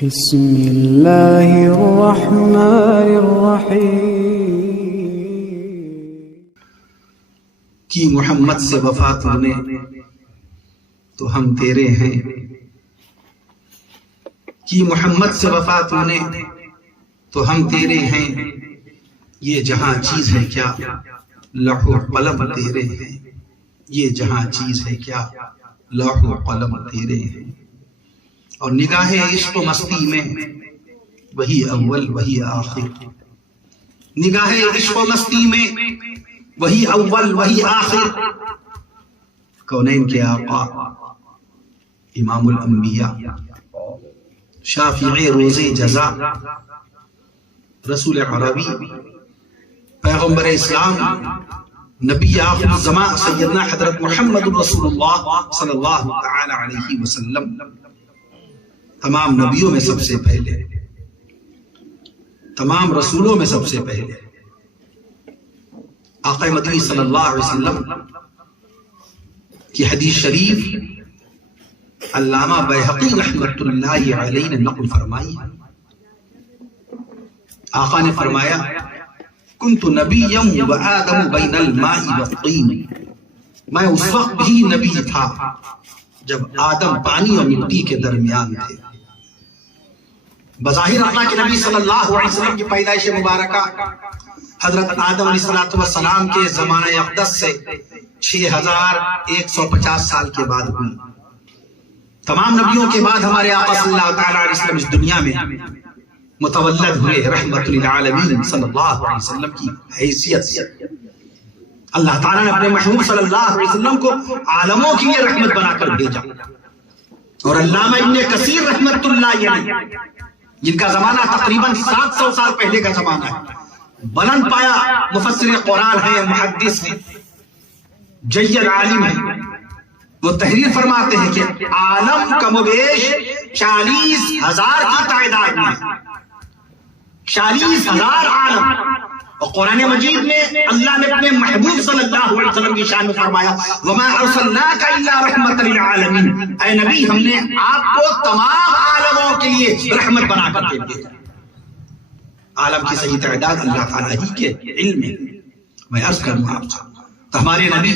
بسم اللہ الرحمن الرحیم کی محمد سے وفا تو نے تو ہم تیرے ہیں، کی محمد سے وفا تو نے تو ہم تیرے ہیں، یہ جہاں چیز ہے کیا لوح و قلم تیرے ہیں، یہ جہاں چیز ہے کیا لوح و قلم تیرے ہیں۔ اور نگاہ عشق و مستی میں وہی اول وہی آخر، نگاہ عشق و مستی میں وہی اول وہی آخر، کونین کے آقا امام الانبیاء شافع روز جزا رسول عربی پیغمبر اسلام نبی آخر الزمان سیدنا حضرت محمد رسول اللہ صلی اللہ تعالی علیہ وسلم، تمام نبیوں میں سب سے پہلے، تمام رسولوں میں سب سے پہلے، آقا مدنی صلی اللہ علیہ وسلم کی حدیث شریف علامہ بیہقی رحمۃ اللہ علیہ نے نقل فرمائی۔ آقا نے فرمایا کنت نبیا وآدم بین الماء والطین، میں اس وقت بھی نبی تھا جب آدم پانی اور مٹی کے درمیان تھے۔ بظاہر اللہ کے نبی صلی اللہ علیہ وسلم کی پیدائش مبارکہ حضرت آدم علیہ السلام کے زمانہ اقدس سے 6150 سال کے بعد ہوئی۔ تمام نبیوں کے بعد ہمارے آقا صلی اللہ تعالی علیہ وسلم اس دنیا میں متولد ہوئے رحمت للعالمین صلی اللہ علیہ وسلم کی حیثیت سے۔ اللہ تعالیٰ نے اپنے محبوب صلی اللہ علیہ وسلم کو عالموں کی یہ رحمت بنا کر بھیجا۔ اور علامہ ابن کثیر رحمت اللہ علیہ جن کا زمانہ تقریباً 700 سال پہلے کا زمانہ ہے، بلند پایا مفسر قرآن ہے، محدث ہے، جید عالم ہے، وہ تحریر فرماتے ہیں کہ عالم کم و بیش 40,000 کی تعداد میں، 40,000 عالم۔ اور قرآن مجید میں اللہ نے اپنے محبوب صلی اللہ علیہ وسلم کی شان میں فرمایا وَمَا أَرْسَلْنَاكَ إِلَّا رَحْمَةً لِلْعَالَمِينَ، اے نبی ہم نے آپ کو تمام عالموں کے لیے رحمت بنا کر کے بھیجا۔ عالم کی صحیح تعداد اللہ تعالیٰ ہی کے علم ہے۔ میں عرض کروں آپ سے تو ہمارے نبی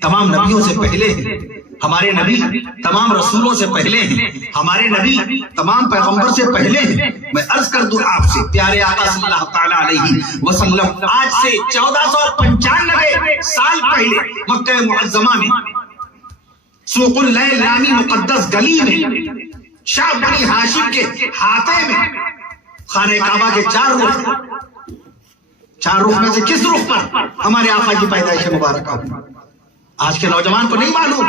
تمام نبیوں سے پہلے ہیں، ہمارے نبی تمام رسولوں سے پہلے ہیں، ہمارے نبی تمام پیغمبر سے پہلے ہیں۔ میں عرض کر دوں آپ سے پیارے آقا صلی اللہ تعالی علیہ وسلم آج سے 1495 سال پہلے مکہ معظمہ میں سوق اللیل نامی مقدس گلی میں شاہ بنی ہاشم کے ہاتھے میں خانہ کعبہ کے 4 رخ، 4 رخ میں سے کس رخ پر ہمارے آقا کی پیدائش مبارکہ ہوئی؟ آج کے نوجوان کو نہیں معلوم،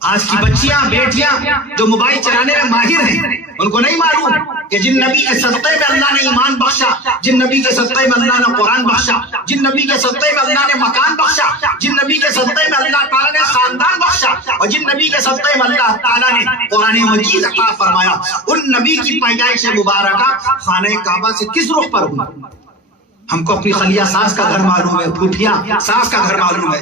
آج کی بچیاں بیٹیاں جو موبائل چلانے میں ماہر ہیں ان کو نہیں معلوم کہ جن نبی کے صدقے میں اللہ نے ایمان بخشا، جن نبی کے صدقے میں اللہ نے قرآن بخشا، جن نبی کے صدقے میں اللہ نے مکان بخشا، جن نبی کے صدقے میں اللہ تعالیٰ نے خاندان بخشا، اور جن نبی کے صدقے میں اللہ تعالیٰ نے قرآن مجید عطا فرمایا، ان نبی کی پیدائش مبارکہ خانہ کعبہ سے کس رخ پر ہوئی؟ ہم کو اپنی خلیہ ساس کا گھر معلوم ہے، پھوپھیا ساس کا گھر معلوم ہے،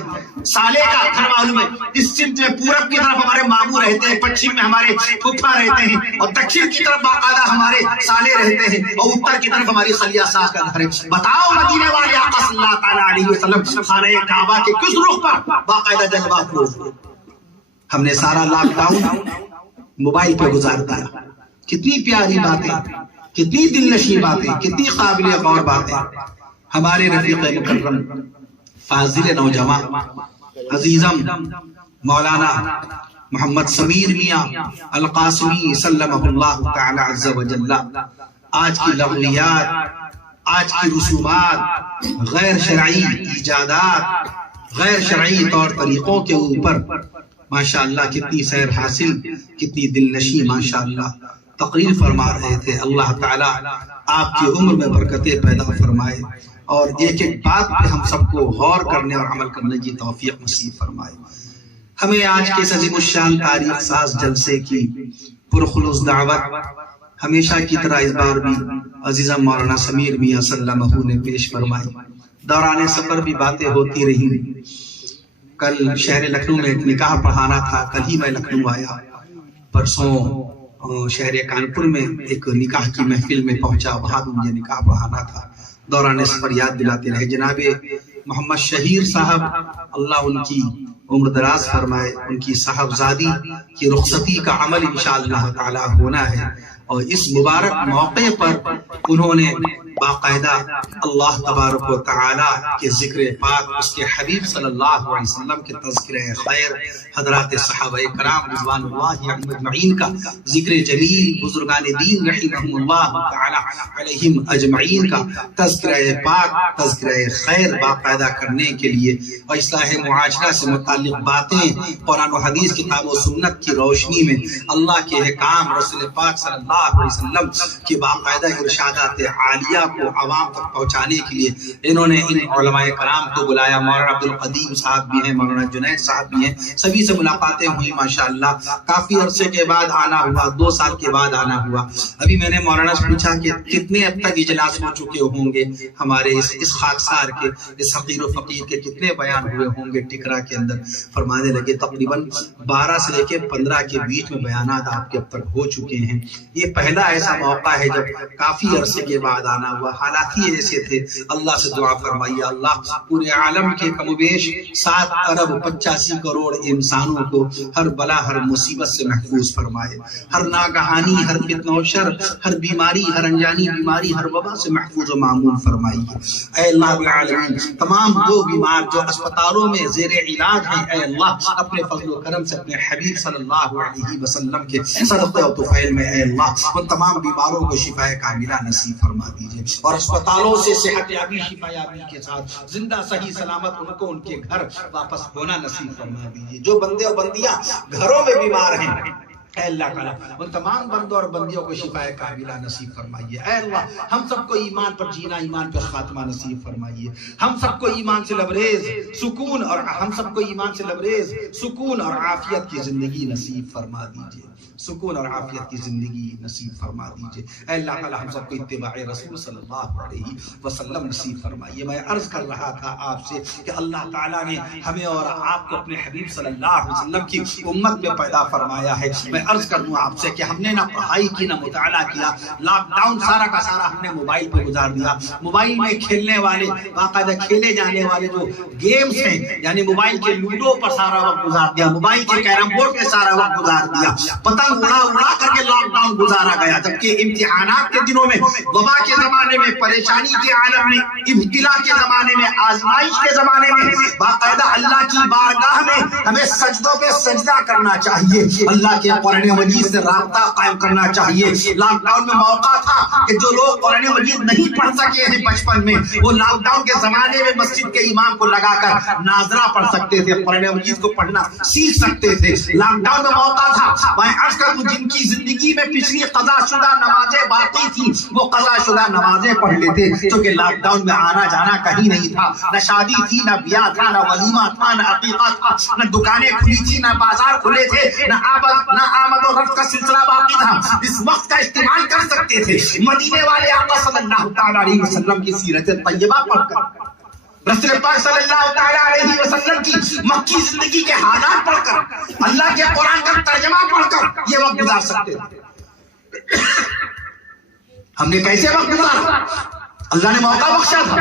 سالے کا گھر معلوم ہے۔ اس سمت میں پورب کی طرف ہمارے ماموں رہتے ہیں، پچھم میں ہمارے پھوپھا رہتے ہیں، اور دکشن کی طرف باقاعدہ ہمارے سالے رہتے ہیں، اور اتر کی طرف ہماری خلیہ ساس کا گھر ہے۔ بتاؤ مدینے والے آقا صلی اللہ تعالی علیہ وسلم خانہ کعبہ کے کس رخ پر باقاعدہ جلوہ افروز ہوئے؟ ہم نے سارا لاک ڈاؤن موبائل پہ گزار دیا۔ کتنی پیاری باتیں، کتنی دل نشیں باتیں، کتنی قابل غور باتیں ہمارے رفیق مکرم فاضل نوجوان عزیزم مولانا محمد سمیر میاں القاسمی سلمہ اللہ تعالی عز و جل آج کی لغویات، آج کی رسومات، غیر شرعی ایجادات، غیر شرعی طور طریقوں کے اوپر ماشاءاللہ کتنی سیر حاصل، کتنی دل نشیں ماشاءاللہ تقریر فرما رہے تھے۔ اللہ تعالیٰ آپ کی عمر میں برکتیں پیدا فرمائے اور ایک ایک بات پہ ہم سب کو غور کرنے اور عمل کرنے کی توفیق نصیب فرمائے۔ ہمیں آج کے عظیم الشان تاریخ ساز جلسے کی پرخلوص دعوت ہمیشہ کی طرح اس بار بھی عزیزم مولانا سمیر میاں سلمہ نے پیش فرمائی۔ دوران سفر بھی باتیں ہوتی رہی۔ کل شہر لکھنؤ میں ایک نکاح پڑھانا تھا، کل ہی میں لکھنؤ آیا، پرسوں شہر کانپور میں ایک نکاح کی محفل میں پہنچا، وہاں بھی مجھے نکاح پڑھانا تھا۔ دوران سفر یاد دلاتے رہے جناب محمد شہیر صاحب، اللہ ان کی عمر دراز فرمائے، ان کی صاحبزادی کی رخصتی کا عمل انشاءاللہ تعالی ہونا ہے، اور اس مبارک موقع پر انہوں نے باقاعدہ اللہ تبارک و تعالی کے ذکر پاک، اس کے حبیب صلی اللہ علیہ وسلم کے تذکرہ خیر، حضرات صحابہ کرام رضوان اللہ اجمعین کا ذکر جمیل، بزرگان دین رحمہم اللہ تعالی علیہم اجمعین کا تذکرہ پاک، تذکرہ خیر باقاعدہ کرنے کے لیے، اور اصلاح معاشرہ سے متعلق باتیں قرآن و حدیث، کتاب و سنت کی روشنی میں اللہ کے احکام، رسول پاک صلی اللہ علیہ وسلم کے باقاعدہ ارشادات عالیہ کو عوام تک پہنچانے کے لیے انہوں نے ان علماء کرام کو بلایا۔ مولانا عبد القدیم صاحب بھی ہیں، مولانا جنید صاحب بھی ہیں، سبھی سے ملاقاتیں ہوئی ماشاءاللہ۔ کافی عرصے کے بعد آنا ہوا، 2 سال کے بعد آنا ہوا۔ ابھی میں نے مولانا سے پوچھا کہ کتنے اب تک اجلاس ہو چکے ہوں گے ہمارے اس خاکسار کے، اس حقیر و فقیر کے کتنے بیان ہوئے ہوں گے ٹکرا کے اندر؟ فرمانے لگے تقریباً 12 سے لے کے 15 کے بیچ میں بیانات آپ کے اب تک ہو چکے ہیں۔ یہ پہلا ایسا موقع ہے جب کافی عرصے کے بعد آنا ہوا، حالات ہی ایسے تھے۔ اللہ سے دعا فرمائیے اللہ پورے عالم کے کم و بیش 7 ارب 85 کروڑ انسانوں کو ہر بلا، ہر مصیبت سے محفوظ فرمائے، ہر ناگہانی، ہر فتنہ و شر، ہر بیماری، ہر انجانی بیماری، ہر وبا سے محفوظ و معمون فرمائیے۔ اے اللہ العالمین، تمام وہ بیمار جو اسپتالوں میں زیر علاج ہیں، اے اللہ اپنے فضل و کرم سے اپنے حبیب صلی اللہ علیہ وسلم کے صدقہ و طفیل میں اے اللہ ان تمام بیماروں کو شفا کاملہ نصیب فرما دیجئے، اور اسپتالوں سے صحت یابی، شفا یابی کے ساتھ زندہ صحیح سلامت ان کو ان کے گھر واپس ہونا نصیب فرما دیجئے۔ جو بندے اور بندیاں گھروں میں بیمار ہیں، اے اللہ تعالیٰ ان تمام بندوں اور بندیوں کو شفا کاملہ نصیب فرمائیے۔ اے اللہ ہم سب کو ایمان پر جینا، ایمان پر خاتمہ نصیب فرمائیے۔ ہم سب کو ایمان سے لبریز سکون، اور ہم سب کو ایمان سے لبریز سکون اور عافیت کی زندگی نصیب فرما دیجئے، سکون اور عافیت کی زندگی نصیب فرما دیجئے۔ اے اللہ تعالیٰ ہم سب کو اتباع رسول صلی اللہ علیہ وسلم نصیب فرمائیے۔ میں عرض کر رہا تھا آپ سے کہ اللہ تعالیٰ نے ہمیں اور آپ کو اپنے حبیب صلی اللہ علیہ وسلم کی امت میں پیدا فرمایا ہے۔ میں عرض کر دوں آپ سے کہ ہم نے نہ پڑھائی کی، نہ مطالعہ کیا، لاک ڈاؤن سارا کا سارا ہم نے موبائل پہ گزار دیا۔ موبائل میں کھیلنے والے، باقاعدہ کھیلے جانے والے جو گیمز ہیں، یعنی موبائل کے لوڈو پر سارا وقت گزار دیا، موبائل کے کیرم بورڈ پہ سارا وقت گزار دیا، پتنگ اڑا اڑا کر کے لاک ڈاؤن گزارا گیا۔ جبکہ امتحانات کے دنوں میں، وبا کے زمانے میں، پریشانی کے عالم میں، ابتلا کے زمانے میں، آزمائش کے زمانے میں باقاعدہ اللہ کی بارگاہ میں ہمیں سجدوں پہ سجدہ کرنا چاہیے، اللہ کے قرآن مجید سے رابطہ قائم کرنا چاہیے۔ لاک ڈاؤن میں موقع تھا کہ جو لوگ قرآن مجید نہیں پڑھ سکے ہیں بچپن میں، وہ لاک ڈاؤن کے زمانے میں مسجد کے امام کو لگا کر ناظرہ پڑھ سکتے تھے، قرآن مجید کو پڑھنا سیکھ سکتے تھے۔ لاک ڈاؤن میں موقع تھا، میں عرض کروں جن کی زندگی میں پچھلی قضا شدہ نمازیں باقی تھی، وہ قضا شدہ نمازیں پڑھ لیتے، کیونکہ لاک ڈاؤن میں آنا جانا کہیں نہیں تھا، نہ شادی تھی، نہ بیاہ تھا، نہ ولیمہ تھا، نہ عقیقہ تھا، نہ دکانیں کھلی تھی، نہ بازار کھلے تھے، نہ آمد و رفت کا سلسلہ باقی تھا۔ اس وقت کا استعمال کر سکتے تھے مدینے والے آقا صلی اللہ تعالی علیہ وسلم کی سیرت طیبہ پڑھ کر، رسول پاک صلی اللہ تعالی علیہ وسلم کی مکی زندگی کے حالات پڑھ کر، اللہ کے قرآن کا ترجمہ پڑھ کر یہ وقت گزار سکتے تھے۔ ہم نے کیسے وقت گزارا؟ اللہ نے موقع بخشا تھا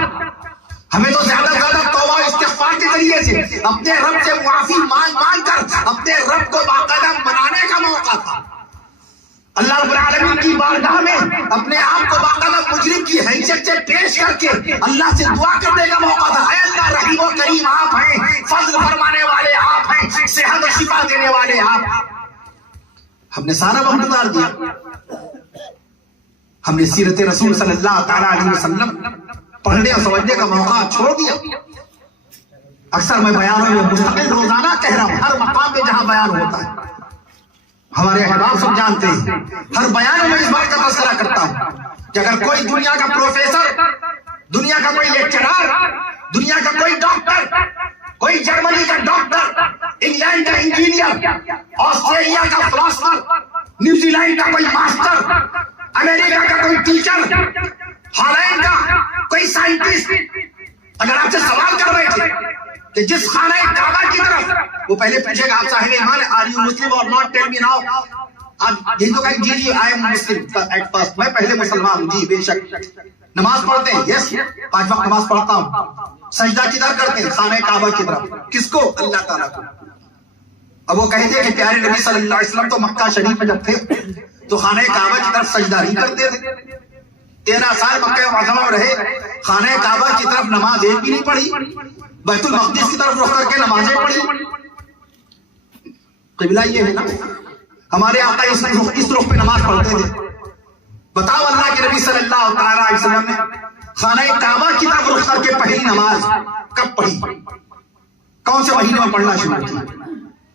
ہمیں، تو زیادہ زیادہ توبہ و استغفار کے ذریعے سے اپنے رب سے معافی مانگ مانگ کر اپنے رب کو باقاعدہ منانے کا موقع تھا۔ اللہ رب العالمین کی بارگاہ میں اپنے آپ کو باقاعدہ مجرم کی حیثیت سے پیش کر کے اللہ سے دعا کرنے کا موقع تھا۔ اے اللہ رحیم و کریم آپ ہیں، فضل فرمانے والے آپ ہیں، صحت و شفا دینے والے آپ۔ ہم نے سارا وقت گزار دیا، ہم نے سیرت رسول صلی اللہ تعالی علیہ وسلم پڑھنے اور سمجھنے کا موقع چھوڑ دیا۔ اکثر میں بیانوں میں مستقل روزانہ کہہ رہا ہوں، ہر مقام پہ جہاں بیان ہوتا ہے، ہمارے احباب سب جانتے ہیں، ہر بیان میں اس بات کا تذکرہ کرتا ہوں کہ اگر کوئی دنیا کا پروفیسر، دنیا کا کوئی لیکچرر، دنیا کا کوئی ڈاکٹر، کوئی جرمنی کا ڈاکٹر، انگلینڈ کا انجینئر، آسٹریلیا کا فلاسفر، نیوزی لینڈ کا کوئی ماسٹر، امریکہ کا کوئی ٹیچر، ہالینڈ کا کوئی سائنٹسٹ اگر آپ سے سوال کر رہے تھے کہ جس خانہ کعبہ کی طرف، وہ پہلے پوچھے گا آپ صاحب ایمان آر یو مسلم اور ناٹ، ٹیل می ناؤ اب یہ تو کہیں جی جی I am Muslim at first, میں پہلے مسلمان ہوں، جی بے شک نماز پڑھتے ہیں، یس 5 وقت نماز پڑھتا ہوں، سجدہ کدھر کرتے ہیں؟ خانہ کعبہ کی طرف، کس کو؟ اللہ تعالیٰ کو۔ اب وہ کہتے ہیں کہ پیارے نبی صلی اللہ علیہ وسلم تو مکہ شریف میں جب تھے تو خانہ کعبہ کی طرف سجدہ نہیں کرتے تھے، 13 سال مکہ معظمہ میں رہے، خانہ کعبہ کی طرف نماز ایک بھی نہیں پڑھی، بیت المقدس کی طرف رخ کر کے نمازیں پڑھی۔ قبلہ یہ ہے نا، ہمارے آقا اس رخ پہ نماز پڑھتے تھے۔ بتاؤ اللہ کے نبی صلی اللہ تعالیٰ علیہ وسلم نے خانہ کعبہ کی طرف رخ کر کے پہلی نماز کب پڑھی؟ کون سے مہینے میں پڑھنا شروع کی؟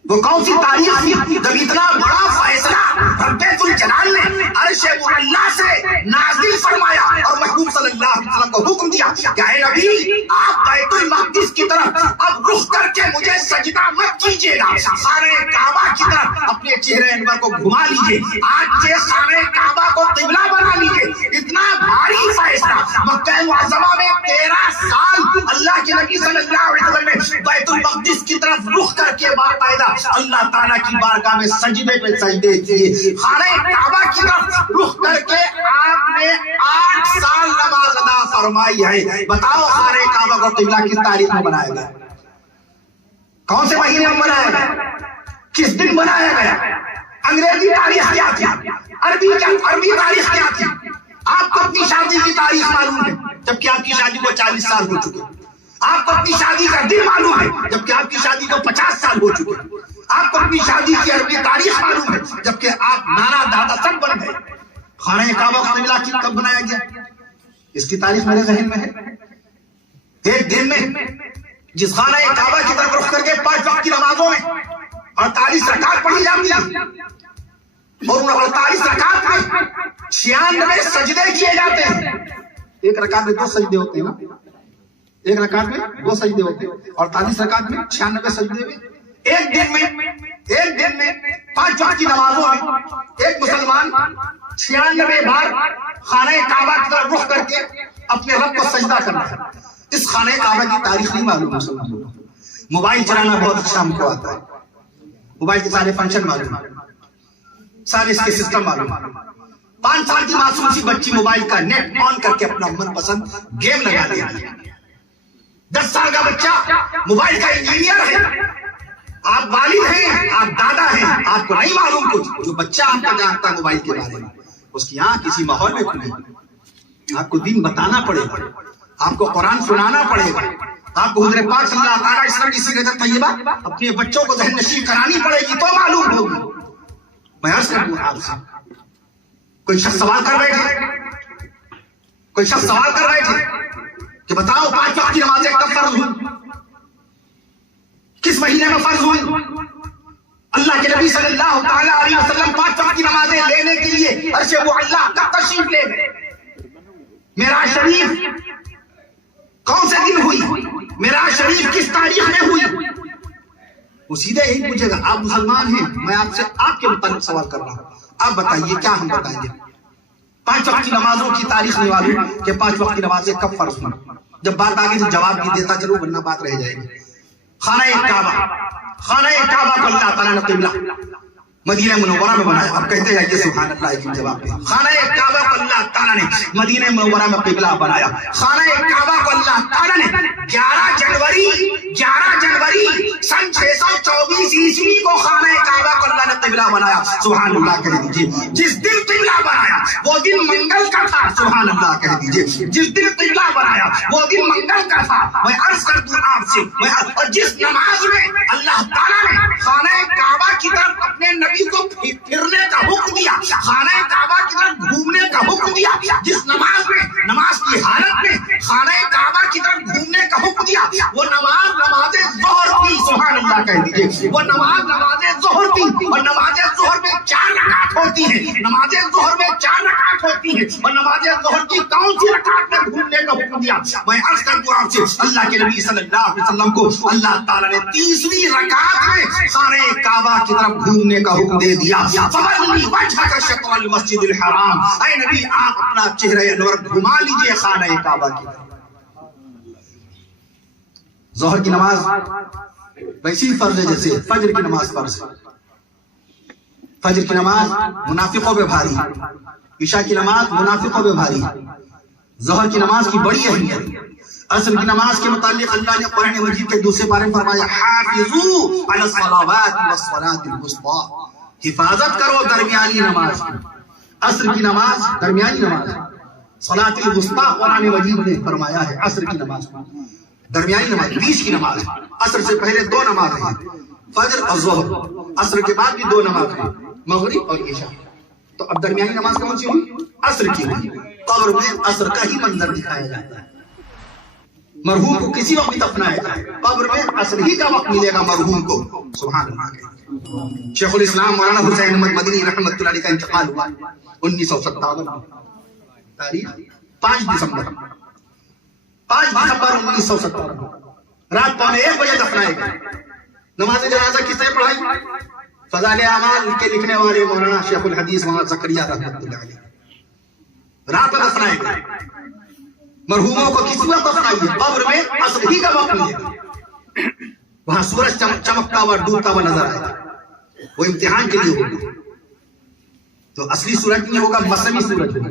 وہ کون سی تاریخ تھی جب اتنا بڑا فیصلہ رب الجلال نے عرش معلیٰ سے نازل فرمایا اور محبوب صلی اللہ علیہ وسلم کو حکم دیا کہ اے نبی آپ بیت المقدس کی طرف اب رخ کر کے مجھے سجدہ مت کیجیے گا، خانہ کعبہ کی طرف اپنے چہرے انور کو گھما لیجیے، آج سے خانہ کعبہ کو قبلہ بنا لیجیے۔ اتنا بھاری فیصلہ مکہ معظمہ میں 13 سال اللہ کے نبی صلی اللہ علیہ وسلم نے بیت المقدس کی طرف رخ کر کے باقاعدہ اللہ تعالیٰ کی بارگاہ میں سجدے پہ سجدے کیے، خانہ کعبہ کی طرف رخ کر کے آپ نے 8 سال نماز ادا فرمائی ہے۔ بتاؤ خانہ کعبہ کو قبلہ کس تاریخ میں بنایا گیا؟ کون سے مہینے میں بنایا گیا؟ کس دن بنایا گیا؟ انگریزی تاریخ کیا تھی؟ عربی تاریخ کیا تھی؟ آپ کو اپنی شادی کی تاریخ معلوم ہے جبکہ آپ کی شادی کو 40 سال ہو چکے، آپ کو اپنی شادی کا دن معلوم ہے جبکہ آپ کی شادی کو 50 سال ہو چکے، آپ کو اپنی شادی کی عربی تاریخ معلوم ہے جبکہ آپ نانا دادا سب بن گئے۔ خانہ کعبہ کا قبلہ کب بنایا گیا؟ اس کی تاریخ میرے ذہن میں ہے۔ ایک دن میں جس خانہ کعبہ کی طرف رخ کر کے 5 وقت کی نمازوں میں 48 رکعت پڑھی جاتی ہے اور ان 48 رکعت میں 96 سجدے کیے جاتے ہیں۔ ایک رکعت میں 2 سجدے ہوتے ہیں نا، ایک رکعت میں 2 سجدے ہوتے ہیں اور 48 رکعت میں 96 سجدے میں۔ ایک دن میں 5 وقت کی نمازوں میں ایک مسلمان 96 بار خانہ کعبہ کی طرف رخ کر کے اپنے رب کو سجدہ کرنا ہے۔ اس خانہ کعبہ کی تاریخ نہیں معلوم مسلمانوں کو۔ موبائل چلانا بہت اچھا ہم کو آتا ہے، موبائل کے سارے فنکشن معلوم، سارے اس کے سسٹم معلوم۔ 5 سال کی معصوم سی بچی موبائل کا نیٹ آن کر کے اپنا من پسند گیم لگا دیا۔ 10 سال کا بچہ موبائل کا انجینئر ہے، آپ والد ہیں، آپ دادا ہیں، آپ کو نہیں معلوم کچھ۔ جو بچہ آپ کا جانتا ہے موبائل کے بارے میں، اس کی آنکھ کسی ماحول میں کھلی، آپ کو دین بتانا پڑے گا، آپ کو قرآن سنانا پڑے گا، آپ کو حضرت پاک صلی اللہ علیہ وسلم کی سیرت طیبہ اپنے بچوں کو ذہن نشین کرانی پڑے گی تو معلوم ہوگی۔ میں عرض کروں آپ سے، کوئی شخص سوال کر رہے تھے کہ بتاؤ 5 وقت کی نمازیں کب فرض ہوئی، کس مہینے میں فرض ہوئی؟ اللہ کے نبی صلی اللہ تعالیٰ علیہ وسلم 5 وقت کی نمازیں لینے کے لیے عرش معلیٰ کب تشریف لے گئے؟ معراج شریف کون سے دن ہوئی؟ معراج شریف کس تاریخ میں ہوئی؟ وہ سیدھے ہی پوچھے گا آپ مسلمان ہیں، میں آپ سے آپ کے متعلق سوال کر رہا ہوں، آپ بتائیے کیا ہم بتائیں گے؟ 5 وقت کی نمازوں کی تاریخ نہیں معلوم کہ 5 وقت کی نمازیں کب فرض ہوئی۔ جب بات آگے تو جواب بھی دیتا چلو ورنہ بات رہ جائے گی۔ خانہ کعبہ کو اللہ تعالیٰ نے قبلہ مدینہ منورہ میں بنایا۔ اب کہتے ہیں کہ سبحان اللہ کی جواب پہ خانہ کعبہ کو اللہ تعالیٰ نے مدینہ منورہ میں قبلہ بنایا۔ خانہ کعبہ کو اللہ تعالیٰ نے 11 جنوری سن 624 عیسوی کو خانہ کعبہ کو اللہ نے قبلہ بنایا۔ سبحان اللہ کہہ دیجیے۔ جس دن قبلہ بنایا وہ دن منگل کا تھا، سبحان اللہ کہہ دیجیے۔ جس دن قبلہ بنایا وہ دن منگل کا تھا۔ میں عرض کر دوں آپ سے، اور جس نماز میں اللہ تعالیٰ نے خانہ کعبہ کی طرف اپنے نبی کو پھرنے کا حکم دیا، خانہ کعبہ کی طرف گھومنے کا حکم دیا، جس نماز کی حالت میں خانہ کعبہ کی طرف گھومنے کا حکم دیا، وہ نماز ظہر تھی۔ سبحان اللہ کہہ دیجیے۔ وہ نماز ظہر تھی، اور نماز ظہر میں 4 رکعت ہوتی ہے، نماز ظہر میں 4 رکعت ہوتی ہے، اور نماز ظہر کی کون سی رکعت میں گھومنے کا حکم دیا؟ میں عرض کر دوں آپ سے، اللہ کے نبی صلی اللہ علیہ وسلم کو اللہ تعالیٰ نے 30ویں رکعت میں خانہ کعبہ کی طرف گھومنے کا حکم دے دیا۔ فَوَلِّ وَجْهَكَ شَطْرَ الْمَسْجِدِ الْحَرَامِ، اے نبی آپ اپنا چہرہ انور گھما لیجئے خانہ کعبہ کی طرف۔ ظہر کی نماز ویسی فرض ہے جیسے فجر کی نماز فرض ہے۔ فجر کی نماز منافقوں پہ بھاری، عشاء کی نماز منافقوں پہ بھاری، ظہر کی نماز کی بڑی اہمیت، عصر کی نماز کے متعلق اللہ نے قرآن مجید کے دوسرے پارے میں فرمایا حافظوا علی الصلوات والصلاۃ الوسطی، حفاظت کرو درمیانی نماز کی، عصر کی نماز درمیانی نماز، صلاۃ الوسطی قرآن مجید نے فرمایا ہے عصر کی نماز، درمیانی نماز بیچ کی نماز، عصر سے پہلے دو نماز ہیں، فجر اور ظہر، عصر کے بعد بھی دو نماز ہیں، مغرب اور عشاء، تو اب درمیانی نماز کون سی ہوئی؟ عصر کی ہوئی۔ قبر میں عصر کا ہی منظر دکھایا جاتا ہے، مرحوم کو کسی وقت دفنایا جائے، قبر میں عصر ہی کا وقت ملے گا مرحوم کو، سبحان اللہ۔ شیخ الاسلام مولانا حسین احمد مدنی رحمۃ اللہ علیہ کا انتقال ہوا 1957 میں، تاریخ 5 دسمبر 1970، رات 1:15 بجے دفنائے گئے۔ نماز جنازہ کس نے پڑھائی؟ فضائل اعمال کے لکھنے والے مولانا شیخ الحدیث مولانا زکریا رحمۃ اللہ علیہ، رات میں دفنائے گئے۔ مرحوموں کو کسی وقت دفنائیے، قبر میں عصر ہی کا وقت ملے گا، وہاں سورج چمکتا ہوا ڈوبتا ہوا نظر آئے گا، وہ امتحان کے لیے ہوگا، تو اصلی سورج نہیں ہوگا، مصنوعی سورج ہوگا۔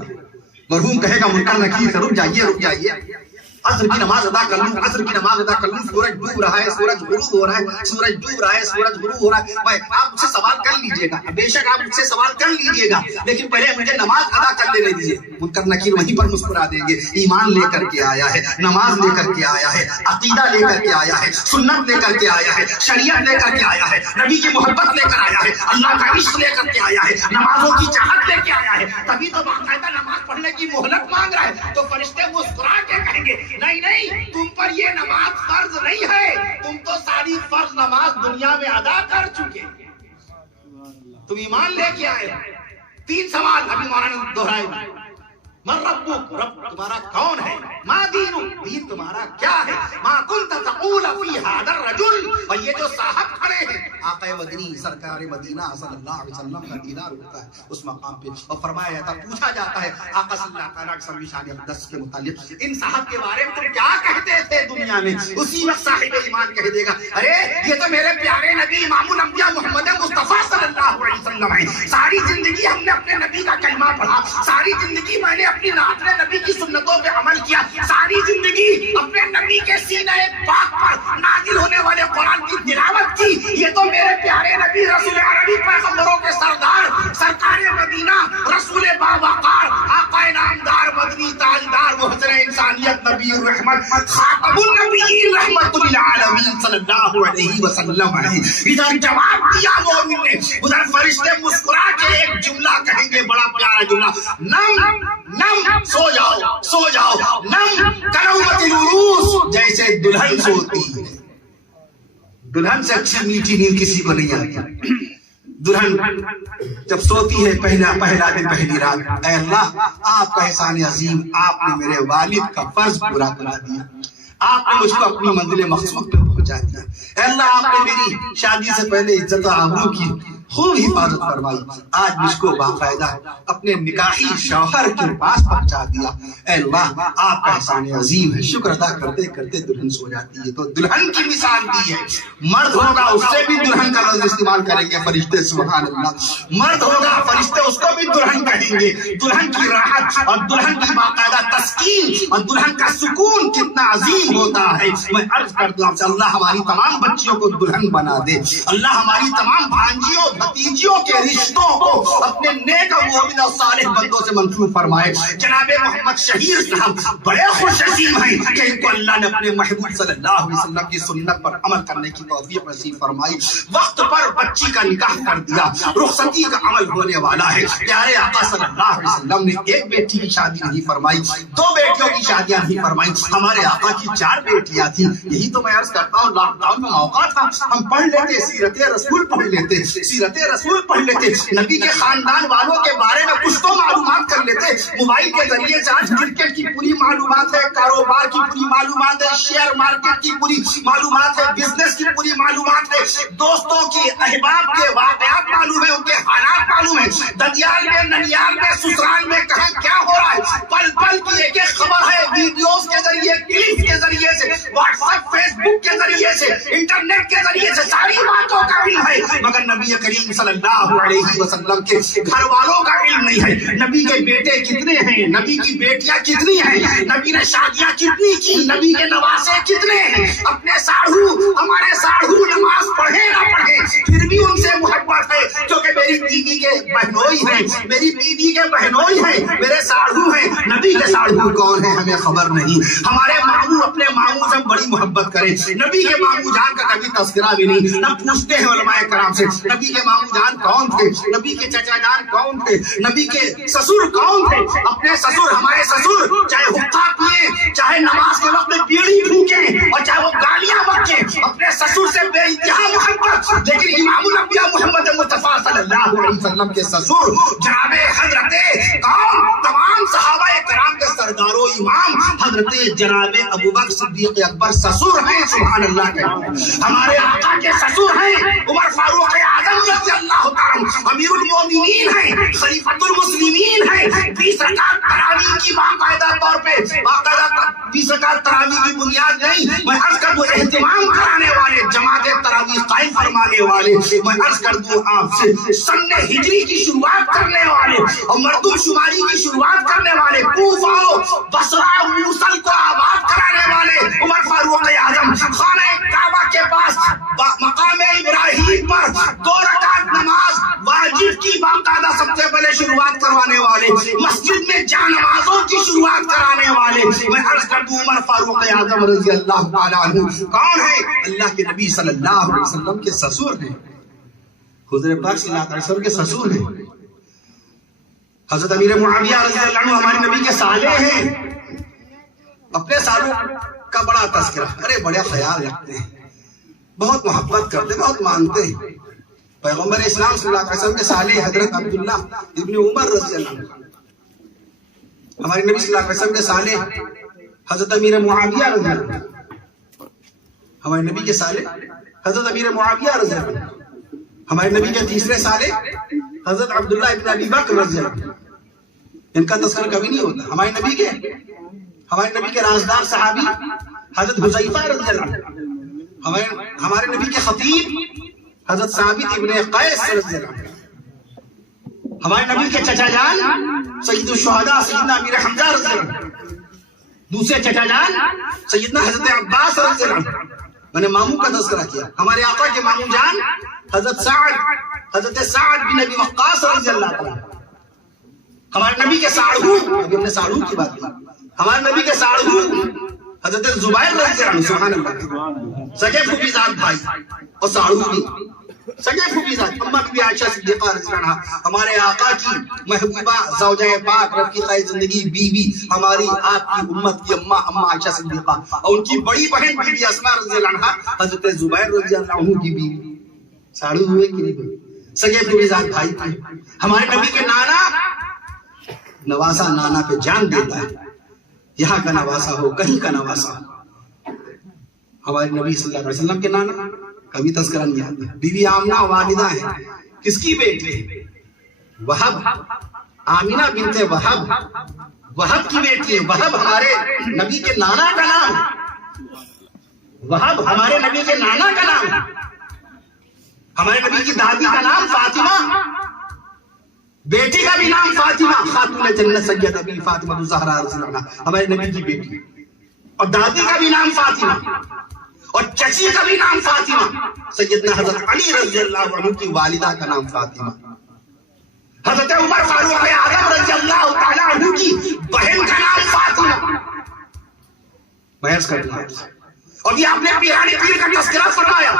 مرحوم کہے گا منکر نکیر سے رک جائیے، عصر کی نماز ادا کر لوں، عصر کی نماز ادا کر لوں، سورج ڈوب رہا ہے، سورج غروب ہو رہا ہے، سورج ڈوب رہا ہے، سورج غروب ہو رہا ہے۔ بھائی آپ مجھ سے سوال کر لیجئے گا، بے شک آپ مجھ سے سوال کر لیجئے گا، لیکن پہلے مجھے نماز ادا کر لینے دیجئے۔ منکر نکیر وہیں پر مسکرا دیں گے، ایمان لے کر کے آیا ہے، نماز لے کر کے آیا ہے، عقیدہ لے کر کے آیا ہے، سنت لے کر کے آیا ہے، شریعت لے کر کے آیا ہے، نبی کی محبت لے کر آیا ہے، اللہ کا عشق لے کر کے آیا ہے، نمازوں کی چاہت لے کے آیا ہے، تبھی تو باقاعدہ نماز پڑھنے کی مہلت مانگ رہا ہے۔ تو فرشتے مسکرا کے کہیں گے نہیں، تم پر یہ نماز فرض نہیں ہے، تم تو ساری فرض نماز دنیا میں ادا کر چکے، تم ایمان لے کے آئے۔ 3 سوال ابھی مولانا نے دہرائے، من ربک، رب تمہارا کون ہے، ما دینک، دین تمہارا کیا ہے، ما کنت تقول فی ھذا الرجل، اور یہ جو صاحب کھڑے ہیں آقا مدنی سرکار مدینہ صلی اللہ علیہ وسلم کا دیدار ہوتا ہے اس مقام پہ، اور فرمایا جاتا پوچھا جاتا ہے آقا صلی اللہ علیہ وسلم شان اقدس کے متعلق ان صاحب کے بارے میں تم کیا کہتے تھے دنیا میں، اسی وقت صاحب ایمان کہہ دے گا ارے یہ تو میرے پیارے نبی امام الانبیاء محمد مصطفیٰ صلی اللہ علیہ وسلم ہے، ساری زندگی ہم نے اپنے نبی کا کلمہ پڑھا، ساری زندگی میں نے اپنی نعت نبی کی سنتوں پہ عمل کیا، ساری زندگی اپنے نبی کے سینہ پاک پر نازل ہونے والے قرآن کی تلاوت کی، یہ تو میرے پیارے نبی رسول عربی پیغمبروں کے سردار سرکار مدینہ رسول باوقار آقا نامدار مدنی تاجدار محسن انسانیت نبی الرحمت خاتم النبیین رحمت للعالمین صلی اللہ علیہ وسلم ہے۔ ادھر جواب دیا مومن نے، ادھر فرشتے مسکرا کے ایک جملہ کہیں گے، بڑا پیارا جملہ، نم سو جاؤ نم کنومت العروس، جیسے دلہن سوتی ہے، دلہن سے اچھی میٹھی نیند کسی کو نہیں آتی۔ دلہن جب سوتی ہے پہلا دن پہلی رات، اے اللہ آپ کا احسان عظیم، آپ نے میرے والد کا فرض پورا کرا دیا، آپ نے مجھ کو اپنی منزل مقصود پہ پہنچا دیا، اے اللہ آپ نے میری شادی سے پہلے عزت و آبرو کی خوب حفاظت فرمائی، آج مجھ کو باقاعدہ اپنے نکاحی شوہر کے پاس پہنچا دیا، اے اللہ آپ کا احسان عظیم ہے۔ شکر ادا کرتے کرتے دلہن سو جاتی ہے، تو دلہن کی مثال دی ہے، مرد ہوگا اس سے بھی دلہن کا لفظ استعمال کریں گے فرشتے، سبحان اللہ، مرد ہوگا فرشتے اس کو بھی دلہن کہیں گے۔ دلہن کی راحت اور دلہن کی باقاعدہ تسکین اور دلہن کا سکون کتنا عظیم ہوتا ہے۔ میں عرض کرتا ہوں اللہ ہماری تمام بچیوں کو دلہن بنا دے، اللہ ہماری تمام بھانجیوں بھتیجیوں کے رشتوں کو اپنے نیک اور مومن اور صالح بندوں سے منسوب فرمائے۔ جناب محمد شہیر صاحب بڑے خوش نصیب ہیں کہ ان کو اللہ نے اپنے محبوب صلی اللہ علیہ وسلم کی سنت پر عمل کرنے کی توفیق نصیب فرمائی، وقت پر بچی کا نکاح کر دیا، رخصتی کا عمل ہونے والا ہے۔ پیارے آقا صلی اللہ علیہ وسلم نے ایک بیٹی کی شادی نہیں فرمائی، 2 بیٹیوں کی شادیاں نہیں فرمائی، ہمارے آقا کی 4 بیٹیاں تھیں۔ یہی تو میں عرض کرتا ہوں لاک ڈاؤن میں موقع تھا، ہم پڑھ لیتے سیرت رسول پڑھ لیتے، سیرت رسول پڑھ لیتے، نبی کے خاندان والوں کے بارے میں کچھ تو معلومات کر لیتے۔ موبائل کے ذریعے سے آج کرکٹ کی پوری معلومات ہے، کاروبار کی پوری معلومات ہے، شیئر مارکیٹ کی پوری معلومات ہے، بزنس کی پوری معلومات ہے، دوستوں کی احباب کے واقعات معلوم ہیں، ان کے حالات معلوم ہیں، ددیال میں ننیال میں سسرال میں کہاں کیا ہو رہا ہے، پل پل کی ایک ایک خبر ہے، ویڈیوز کے ذریعے کلپس کے ذریعے سے واٹس ایپ فیس بک کے ذریعے سے انٹرنیٹ کے ذریعے سے ساری باتوں کا علم ہے، مگر نبی کریم صلی اللہ علیہ وسلم کے گھر والوں کا علم نہیں ہے. نبی کے بیٹے کتنے ہیں، نبی کی بیٹیاں کتنی ہیں، نبی نے شادیاں کتنی کی، نبی کے نواسے کتنے ہیں. اپنے ساڑھو، ہمارے ساڑھو نماز پڑھے نہ پڑھے پھر بھی ان سے محبت ہے، کیونکہ میری بیوی کے بہنوئی ہیں، میری بیوی کے بہنوئی ہیں، میرے ساڑھو ہیں. نبی کے ساڑھو کون ہیں ہمیں خبر نہیں. ہمارے ماموں اپنے ماموں سے بڑی محبت کریں، نبی کے ماموں جان کا کبھی تذکرہ بھی نہیں. نہ پوچھتے ہیں علماء کرام سے نبی کے ماموں جان کون تھے، نبی کے چچا جان کون تھے، نبی کے سسر کون تھے. اپنے سسر، ہمارے سسر چاہے حقہ پیے، چاہے نماز کے وقت میں بیڑی پھونکیں اور چاہے وہ گالیاں بکیں، اپنے سسر سے بے انتہا محبت. لیکن امام الانبیاء محمد مصطفیٰ صلی اللہ علیہ وسلم کے سسر جناب حضرت تمام صحابہ کرام کے سردار و امام حضرت جناب ابوبکر صدیق اکبر سسر ہیں. سبحان اللہ کے ہمارے آقا کے سسر ہیں عمر فاروق اعظم رضی اللہ تعالی امیر المومنین ہیں، خلیفۃ المسلمین ہیں. 20 رکعت تراویح کی باقاعدہ طور پہ 20 رکعت تراویح کی بنیاد نہیں، میں عرض کر دوں اہتمام کرانے والے، جماعت تراویح قائم فرمانے والے، میں عرض کر دوں آپ سے سن ہجری کی شروعات کرنے والے اور مردم شماری کی شروعات کرنے والے، کوفہ و بصرہ موصل کو آباد کرانے والے عمر فاروق اعظم، خانہ کعبہ کے پاس مقام ابراہیم پر 2 رکعت نماز واجب کی باقاعدہ سب سے پہلے شروعات کروانے والے، مسجد میں جا نمازوں کی شروعات کرانے والے، میں عرض کر دوں عمر فاروق اعظم رضی اللہ تعالیٰ عنہ کون ہے؟ اللہ کے نبی صلی اللہ علیہ وسلم کے سسر ہیں، حضور پاک صلی اللہ علیہ وسلم کے سسر ہیں. حضرت امیر معاویہ رضی اللہ عنہ ہمارے نبی کے سالے ہیں. اپنے سالوں کا بڑا تذکرہ، ارے بڑا خیال رکھتے ہیں، بہت محبت کرتے، بہت مانتے ہیں. پیغمبر اسلام صلی اللہ علیہ وسلم کے سالے حضرت عبداللہ ابن عمر رضی اللہ عنہ، ہمارے نبی صلی اللہ علیہ وسلم کے سالے حضرت امیر معاویہ رضی اللہ عنہ، ہمارے نبی کے سالے حضرت امیر معاویہ رضی اللہ عنہ، ہمارے نبی کے تیسرے سالے حضرت عبداللہ ابن ابی بکر رضی اللہ عنہ. ان کا تذکرہ کبھی نہیں ہوتا. ہمارے نبی کے رازدار صحابی حضرت حذیفہ رضی اللہ عنہ، ہمارے نبی کے خطیب حضرت ثابت ابن قیس رضی اللہ عنہ، ہمارے نبی کے چچا جان سید الشہداء سیدنا امیر حمزہ رضی اللہ عنہ، دوسرے چچا جان سیدنا حضرت عباس رضی اللہ عنہ. میں نے ماموں کا تذکرہ کیا. ہمارے آقا کے ماموں جان حضرت سعد بن ابی وقاص رضی اللہ عنہ، ہمارے نبی کے ساڑھو، ابھی ہم نے ساڑھو کی بات کی، ہمارے نبی کے ساڑھو حضرت زبیر رضی اللہ عنہ. سبحان اللہ، سگے پھوپھی زاد بھائی اور ساڑھو بھی سگے پھوپھی زاد. اماں بی بی عائشہ صدیقہ رضی اللہ عنہ ہمارے آقا کی محبوبہ زوجہ پاک رفیقہ زندگی بیوی، ہماری آپ کی امت کی اماں عائشہ صدیقہ، اور ان کی بڑی بہن بی بی اسماء رضی اللہ عنہ حضرت زبیر رضی اللہ عنہ کی بیوی. ساڑھو ہوئے کہ نہیں ہوئے؟ سگے پھوپھی زاد بھائی تھے. ہمارے نبی کے نانا، نواسا نانا پہ جان دیتا ہے، یہاں کا نواسا ہو کہیں کا نواسا ہو. ہمارے نبی صلی اللہ علیہ وسلم کے نانا کبھی تذکرہ نہیں آتا. بی بی آمنہ والدہ ہے، کس کی بیٹی؟ وہب، آمینہ بنت وہب، وہب کی بیٹی ہے. وہب ہمارے نبی کے نانا کا نام، وہب ہمارے نبی کے نانا کا نام. ہمارے نبی کی دادی کا نام فاطمہ، بیٹی کا بھی نام فاطمہ، خاتون جنت سیدہ بی فاطمہ الزہرا رضی اللہ عنہا ہمارے نبی کی بیٹی، اور دادی کا بھی نام فاطمہ، اور چچی کا بھی نام فاطمہ. سیدنا حضرت علی رضی اللہ عنہ کی والدہ کا نام فاطمہ، حضرت عمر فاروق اعظم رضی اللہ تعالیٰ عنہ کی بہن کا نام فاطمہ. بحث کرنا ہے. اور یہ آپ نے پیران پیر کا تذکرہ فرمایا،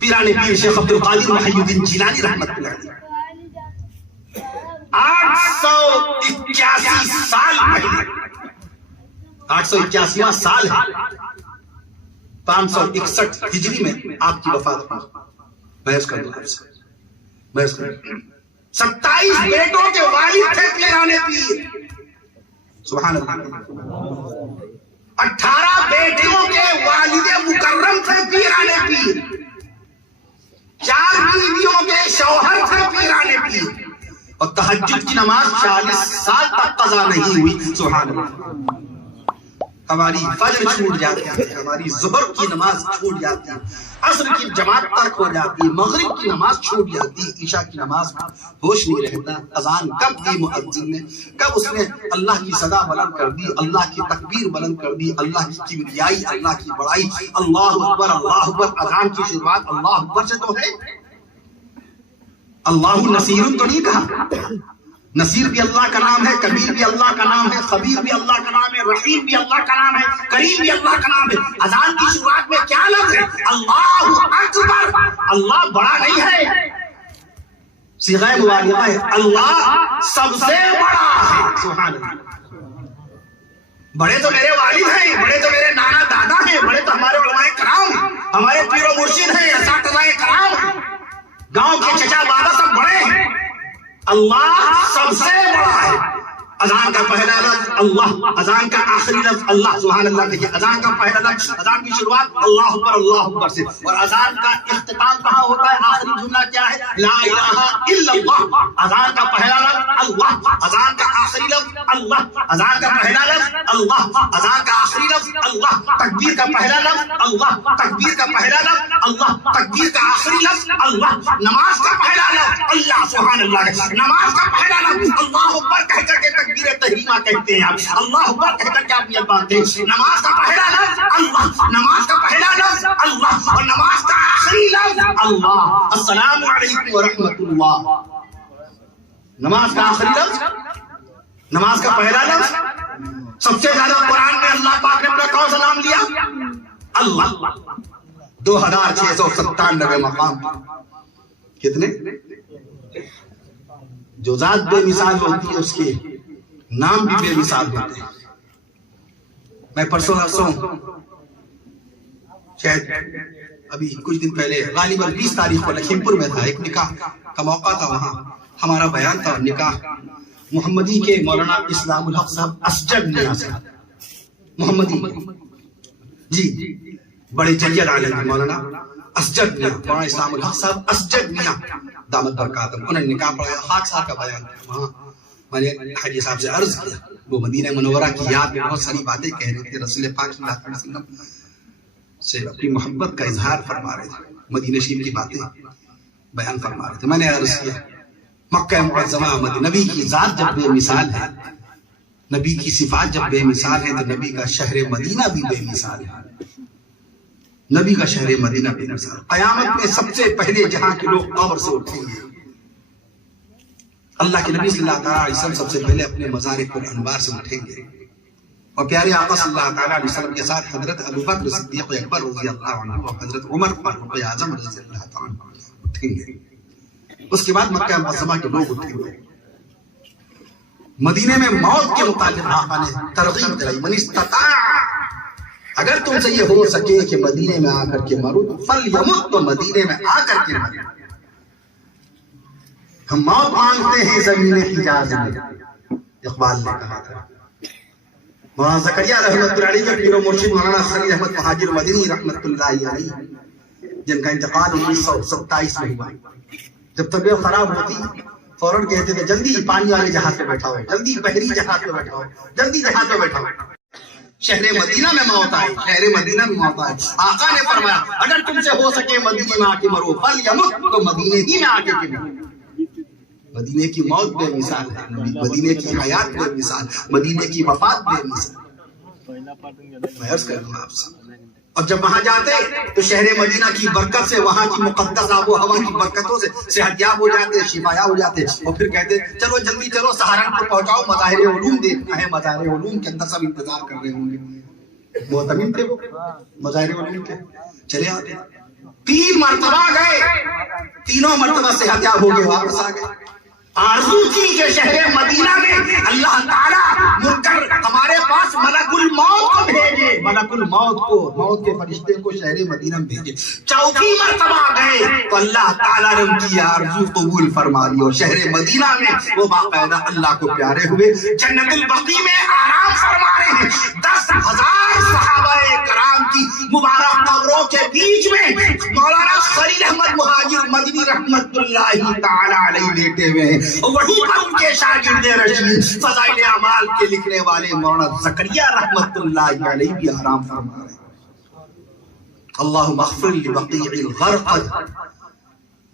پیران پیر شیخ عبد القادر محی الدین جیلانی رحمت اللہ علیہ 881 سال پہلے، 881واں سال ہے، 561 ہجری میں آپ کی وفات ہوئی. بحث کرنا ہے، بحث کرنا. 27 بیٹوں کے والد تھے پیران پیر، سبحان اللہ. 18 بیٹیوں کے والد مکرم تھے پیران پیر، 4 بیویوں کے شوہر تھے پیران پیر، اور تہجد کی نماز 40 سال تک قضا نہیں ہوئی. سبحان اللہ. ہماری فجر چھوٹ جاتی ہے، ہماری ظہر کی نماز چھوٹ جاتی ہے، عصر کی جماعت ترک ہو جاتی ہے، مغرب کی نماز چھوٹ جاتی ہے، عشاء کی نماز ہوش نہیں رہتا۔ اذان کب دی مؤذن نے، کب اس نے اللہ کی صدا بلند کر دی، اللہ کی تکبیر بلند کر دی، اللہ کی کبریائی، اللہ کی بڑائی، اللہ اکبر اللہ اکبر۔ اذان کی شروعات اللہ اکبر سے تو ہے۔ اللہ نصیر تو نہیں کہا، نصیر بھی اللہ کا نام ہے، کبیر بھی اللہ کا نام ہے، خبیر بھی اللہ کا نام ہے، رحیم بھی اللہ کا نام ہے، کریم بھی اللہ کا نام ہے۔ اذان کی شروعات میں کیا لفظ ہے؟ اللہ اکبر۔ اللہ بڑا نہیں ہے، صیغہ مبالغہ ہے، اللہ سب سے بڑا ہے۔ سبحان اللہ۔ بڑے تو میرے والد ہیں، بڑے تو میرے نانا دادا ہیں، بڑے تو ہمارے علماء کرام، ہمارے پیر و مرشد ہیں، اساتذہ کرام، گاؤں کے چچا بابا سب بڑے ہیں۔ اللہ سب سے بڑا ہے۔ اذان کا پہلا لفظ اللہ، اذان کا آخری لفظ اللہ۔ سبحان اللہ کہیے۔ اذان کا پہلا لفظ، اذان کی شروعات اللہ اکبر سے، اور اذان کا اختتام کہاں ہوتا ہے؟ آخری جملہ کیا ہے؟ لا الہ الا اللہ۔ اذان کا پہلا لفظ اللہ، اذان کا آخری لفظ اللہ، اذان کا پہلا لفظ اللہ، اذان کا آخری لفظ اللہ، تکبیر کا پہلا لفظ اللہ، تکبیر کا پہلا لفظ اللہ، تکبیر کا آخری لفظ اللہ، نماز کا پہلا لفظ اللہ۔ سبحان اللہ۔ نماز کا پہلا لفظ اللہ اکبر کہہ کر کے تکبیر تحریمہ کہتے ہیں، اللہ اکبر کہہ کر کے آپ نیت باندھتے ہیں۔ نماز کا پہلا لفظ اللہ، نماز کا پہلا لفظ اللہ، اور نماز کا آخری لفظ اللہ۔ السلام علیکم ورحمۃ اللہ۔ نماز کا آخری لفظ، نماز کا پہلا لفظ۔ سب سے زیادہ قرآن میں اللہ پاک نے اپنا کون سا نام لیا؟ اللہ۔ 2697 مقام۔ کتنے؟ جو ذات بے مثال ہوتی ہے اس کے نام بھی بے مثال ہوتے ہیں۔ میں پرسوں شاید ابھی کچھ دن پہلے غالباً 20 تاریخ کو لکھیم پور میں تھا، ایک نکاح کا موقع تھا، وہاں ہمارا بیان تھا۔ نکاح محمدی کے مولانا اسلام الحق صاحب اسجد میاں سے، محمدی جی بڑے جلیل عالم ہیں مولانا اسجد میاں، مولانا اسلام الحق صاحب اسجد میاں دامت برکاتہم، انہوں نے نکاح پڑھایا، خاک سال کا بیان تھا۔ وہاں میں نے حاجی صاحب سے عرض کیا، وہ مدینہ منورہ کی یاد میں بہت ساری باتیں کہہ رہے تھے، رسول پاک صلی اللہ علیہ وسلم سے اپنی محبت کا اظہار فرما رہے تھے، مدینہ شریف کی باتیں بیان فرما رہے تھے۔ میں نے عرض کیا مکہ معظمہ نبی کی ذات جب بے مثال ہے، نبی کی صفات جب بے مثال ہے، تو نبی کا شہر مدینہ بھی بے مثال ہے، نبی کا شہر مدینہ بے مثال۔ قیامت میں سب سے پہلے جہاں کے لوگ قبر سے اٹھیں گے، اللہ کے نبی صلی اللہ تعالیٰ علیہ وسلم سب سے پہلے اپنے مزار پر انوار سے اٹھیں گے، اور پیارے آقا صلی اللہ تعالیٰ علیہ وسلم کے ساتھ حضرت ابوبکر صدیق اکبر رضی اللہ عنہ اور حضرت عمر فاروق اعظم رضی اللہ تعالیٰ عنہ اٹھیں گے۔ اس کے بعد مکہ معظمہ کے لوگ اٹھیں گے۔ مدینے میں موت کے متعلق آقا نے ترغیب دلائی، من استطاع، اگر تم سے یہ ہو سکے کہ مدینے میں آ کر کے مرو تو فلیمت، تو مدینے میں آ کر کے مرو۔ ہم موت مانگتے ہیں زمین حجاز میں، اقبال نے کہا تھا۔ مولانا زکریا رحمۃ اللہ علیہ کے پیر و مرشد مولانا خلیل احمد مہاجر مدنی رحمۃ اللہ علیہ، جن کا انتقال 1927 میں ہوا، جب طبیعت خراب ہوتی فوراً کہتے تھے جلدی پانی والے جہاز پہ بیٹھا ہو، جلدی بحری جہاز پہ بیٹھا ہو، جلدی جہاز پہ بیٹھا ہو۔ شہر مدینہ میں موت آئی، شہر مدینہ میں موت آئی۔ آقا نے فرمایا اگر تم سے ہو سکے مدینے میں آ کے مرو فلیمت، تو مدینے ہی میں آ کے مرو۔ مدینے کی موت بے مثال ہے، مدینے کی حیات بے مثال، مدینے کی وفات بے مثال۔ میں عرض کروں آپ سے، اور جب وہاں جاتے تو شہر مدینہ کی برکت سے، وہاں کی مقدس آب و ہوا کی برکتوں سے صحت یاب ہو جاتے، شفا یاب ہو جاتے، اور پھر کہتے چلو جلدی چلو سہارنپور پہنچاؤ، مظاہر علوم دیکھنا ہے، مظاہر علوم کے اندر سب انتظار کر رہے ہوں گے۔ معتمد تھے وہ مظاہر علوم کے، چلے آتے، 3 مرتبہ گئے، تینوں مرتبہ صحت یاب ہو گئے، واپس آ گئے۔ آرزو تھی کہ شہر مدینہ میں اللہ تعالیٰ مر کر ہمارے پاس ملک الموت کو بھیجے، ملک ملک الموت کو، موت کے فرشتے کو شہر مدینہ میں بھیجے. چوتھی مرتبہ گئے تو اللہ تعالیٰ نے ان کی آرزو قبول فرما دی اور شہر مدینہ میں وہ باقاعدہ اللہ کو پیارے ہوئے. جنت البقیع میں آرام فرما رہے ہیں. 10,000 صحابہ کرام کی مبارک قبروں کے بیچ میں مولانا خلیل احمد مہاجر مدنی رحمت اللہ تعالی علیہ لیٹے ہوئے ہیں. وہیں پر ان کے شاگرد رشید فضائل اعمال کے لکھنے والے مولانا زکریا رحمت اللہ علیہ بھی آرام فرما رہے ہیں. اللہم اغفر لبقیع الغرقد،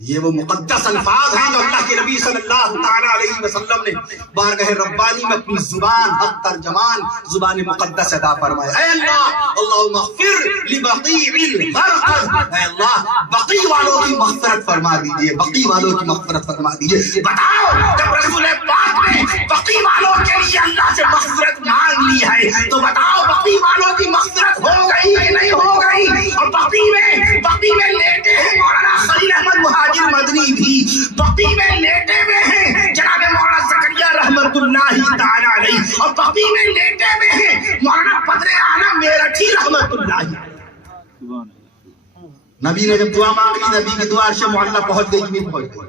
یہ وہ مقدس الفاظ ہیں جو اللہ کے نبی صلی اللہ تعالی علیہ وسلم نے بارگاہ ربانی میں اپنی زبان حق ترجمان زبان مقدس ادا فرمایا. اے اللہ اللہم اغفر لبقیع الغرقد، اے اللہ بقیع والوں کی مغفرت فرما دیجئے، بقیع والوں کی مغفرت فرما دیجئے. بتاؤ جب رسول پاک نے بقیع والوں کے لیے اللہ سے مغفرت مانگ لی ہے تو بتاؤ بقیع والوں کی مغفرت ہو گئی کہ نہیں ہو گئی؟ اور بقیع میں لیٹے ہیں مولانا خلیل احمد مہاجر مدنی بھی، بقیع میں لیٹے ہوئے ہیں جناب مولانا زکریا رحمت اللہ تعالی علیہ، اور بقیع میں لیٹے ہوئے ہیں مولانا بدر عالم میرٹھی رحمت اللہ علیہ. نبی نے جب دعا مانگی، نبی کی دعا عرش معلی پہنچ گئی کہ نہیں پہنچ گئی؟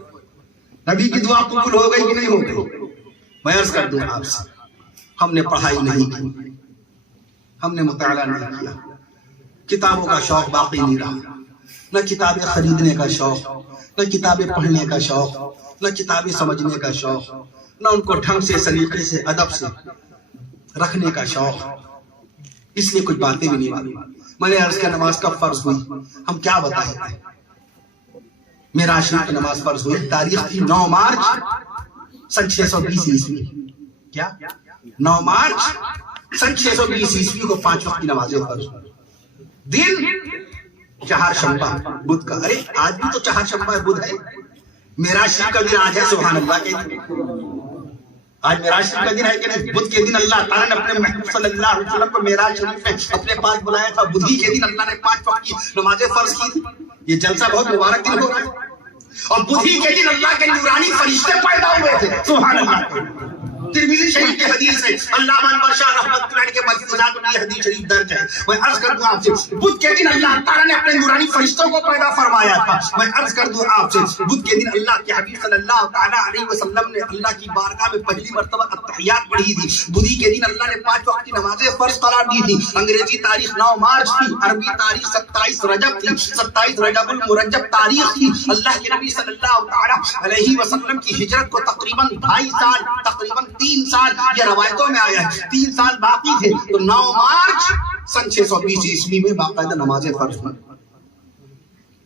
نبی کی دعا قبول ہو گئی کہ نہیں ہو گئی؟ میں عرض کر دوں آپ سے، ہم نے پڑھائی نہیں کی، ہم نے مطالعہ نہیں کیا، کتابوں کا شوق باقی نہیں رہا، نہ کتابیں خریدنے کا شوق، نہ کتابیں پڑھنے کا شوق، نہ کتابیں سمجھنے کا شوق، نہ ان کو ڈھنگ سے سلیقے سے ادب سے رکھنے کا شوق. اس لیے کچھ باتیں بھی نہیں معلوم. میں نے عرض کیا نماز کب فرض ہوئی؟ ہم کیا بتائیں؟ معراج شریف کی نماز فرض ہوئی، تاریخ تھی 9 مارچ سن 620 عیسوی. کیا 9 مارچ سن 620 عیسوی کو 5 وقت کی نمازیں فرض ہوئی. دن چہار شنبہ بدھ کا. ارے آج بھی تو چہار شنبہ بدھ ہے. معراج شریف کا دن آج ہے، سبحان اللہ کے دن. آج معراج شریف کا دن ہے کہ نہیں؟ بدھ کے دن اللہ تعالیٰ نے اپنے محبوب صلی اللہ علیہ وسلم کو معراج شریف میں اپنے پاس بلایا تھا. بدھی کے دن اللہ نے 5 وقت کی نمازیں فرض کی تھی. یہ جلسہ بہت مبارک دن ہو رہا ہے. اور بدھی کے دن اللہ کے نورانی فرشتے پیدا ہوئے تھے، سبحان اللہ. ترمذی شریف کی حدیث ہے، علامہ انور شاہ رحمۃ اللہ علیہ کے ملفوظات میں یہ حدیث شریف درج ہے. میں عرض کر دوں آپ سے، بدھ کے دن اللہ تعالیٰ نے اپنے نورانی فرشتوں کو پیدا فرمایا تھا. میں عرض کر دوں آپ سے، بدھ کے دن اللہ کے حبیب صلی اللہ تعالیٰ علیہ وسلم نے اللہ کی بارگاہ میں پہلی مرتبہ التحیات پڑھی تھی. بدھی کے دن اللہ نے 5 وقت کی نمازیں فرض قرار دی تھی. انگریزی تاریخ 9 مارچ تھی، عربی تاریخ 27 رجب تھی، 27 رجب المرجب تاریخ تھی. اللہ کے نبی صلی اللہ تعالیٰ علیہ وسلم کی ہجرت کو تقریباً 2.5 سال، تقریباً 3 سال یہ روایتوں میں آیا ہے، 3 سال باقی تھے. تو 9 مارچ سن 620 عیسوی میں باقاعدہ نمازیں فرض ہوئی.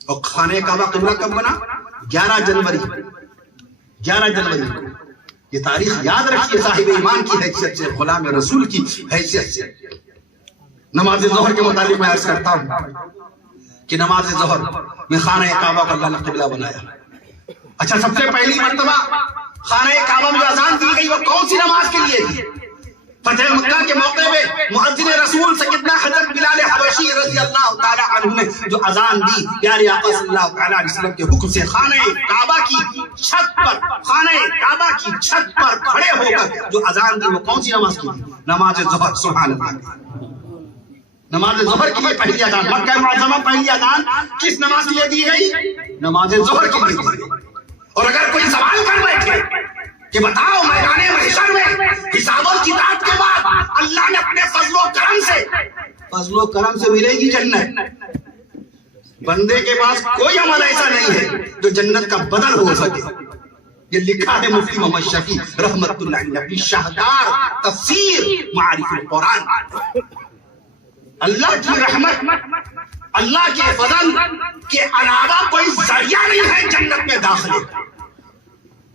اور خانہ کعبہ قبلہ کب بنا؟ 11 جنوری. 11 جنوری کو یہ تاریخ یاد رکھیے صاحب ایمان کی حیثیت سے، غلام رسول کی حیثیت سے. نماز ظہر کے متعلق میں عرض کرتا ہوں کہ نماز ظہر میں خانہ کعبہ کو اللہ نے قبلہ بنایا. اچھا، سب سے پہلی مرتبہ خانہ کعبہ میں اذان دی گئی وہ کون سی نماز کے لیے تھی؟ فتح مکہ کے موقع پہ مؤذن رسول سیدنا حضرت بلال حبشی رضی اللہ تعالی عنہ نے جو اذان دی، پیارے آقا صلی اللہ تعالی علیہ وسلم کے حکم سے خانہ کعبہ کی چھت پر، خانہ کعبہ کی چھت پر کھڑے ہو کر جو اذان دی وہ کون سی نماز کی تھی؟ نماز ظہر. سبحان اللہ. نماز ظہر کے لیے پہلی اذان، مکہ معظمہ پہلی اذان کس نماز کے لیے دی گئی؟ نماز ظہر کے لیے دی گئی. اور اگر کوئی سوال کر بیٹھے کہ بتاؤ میدان محشر میں حساب و کتاب کے بعد اللہ نے اپنے فضل و کرم سے ملے گی جنت، بندے کے پاس کوئی عمل ایسا نہیں ہے جو جنت کا بدل ہو سکے. یہ لکھا ہے مفتی محمد شفیع رحمت اللہ علیہ اپنی شاہکار تفسیر معارف القرآن. اللہ کی رحمت، اللہ کے فضل کے علاوہ کوئی ذریعہ نہیں ہے جنت میں داخلے کا.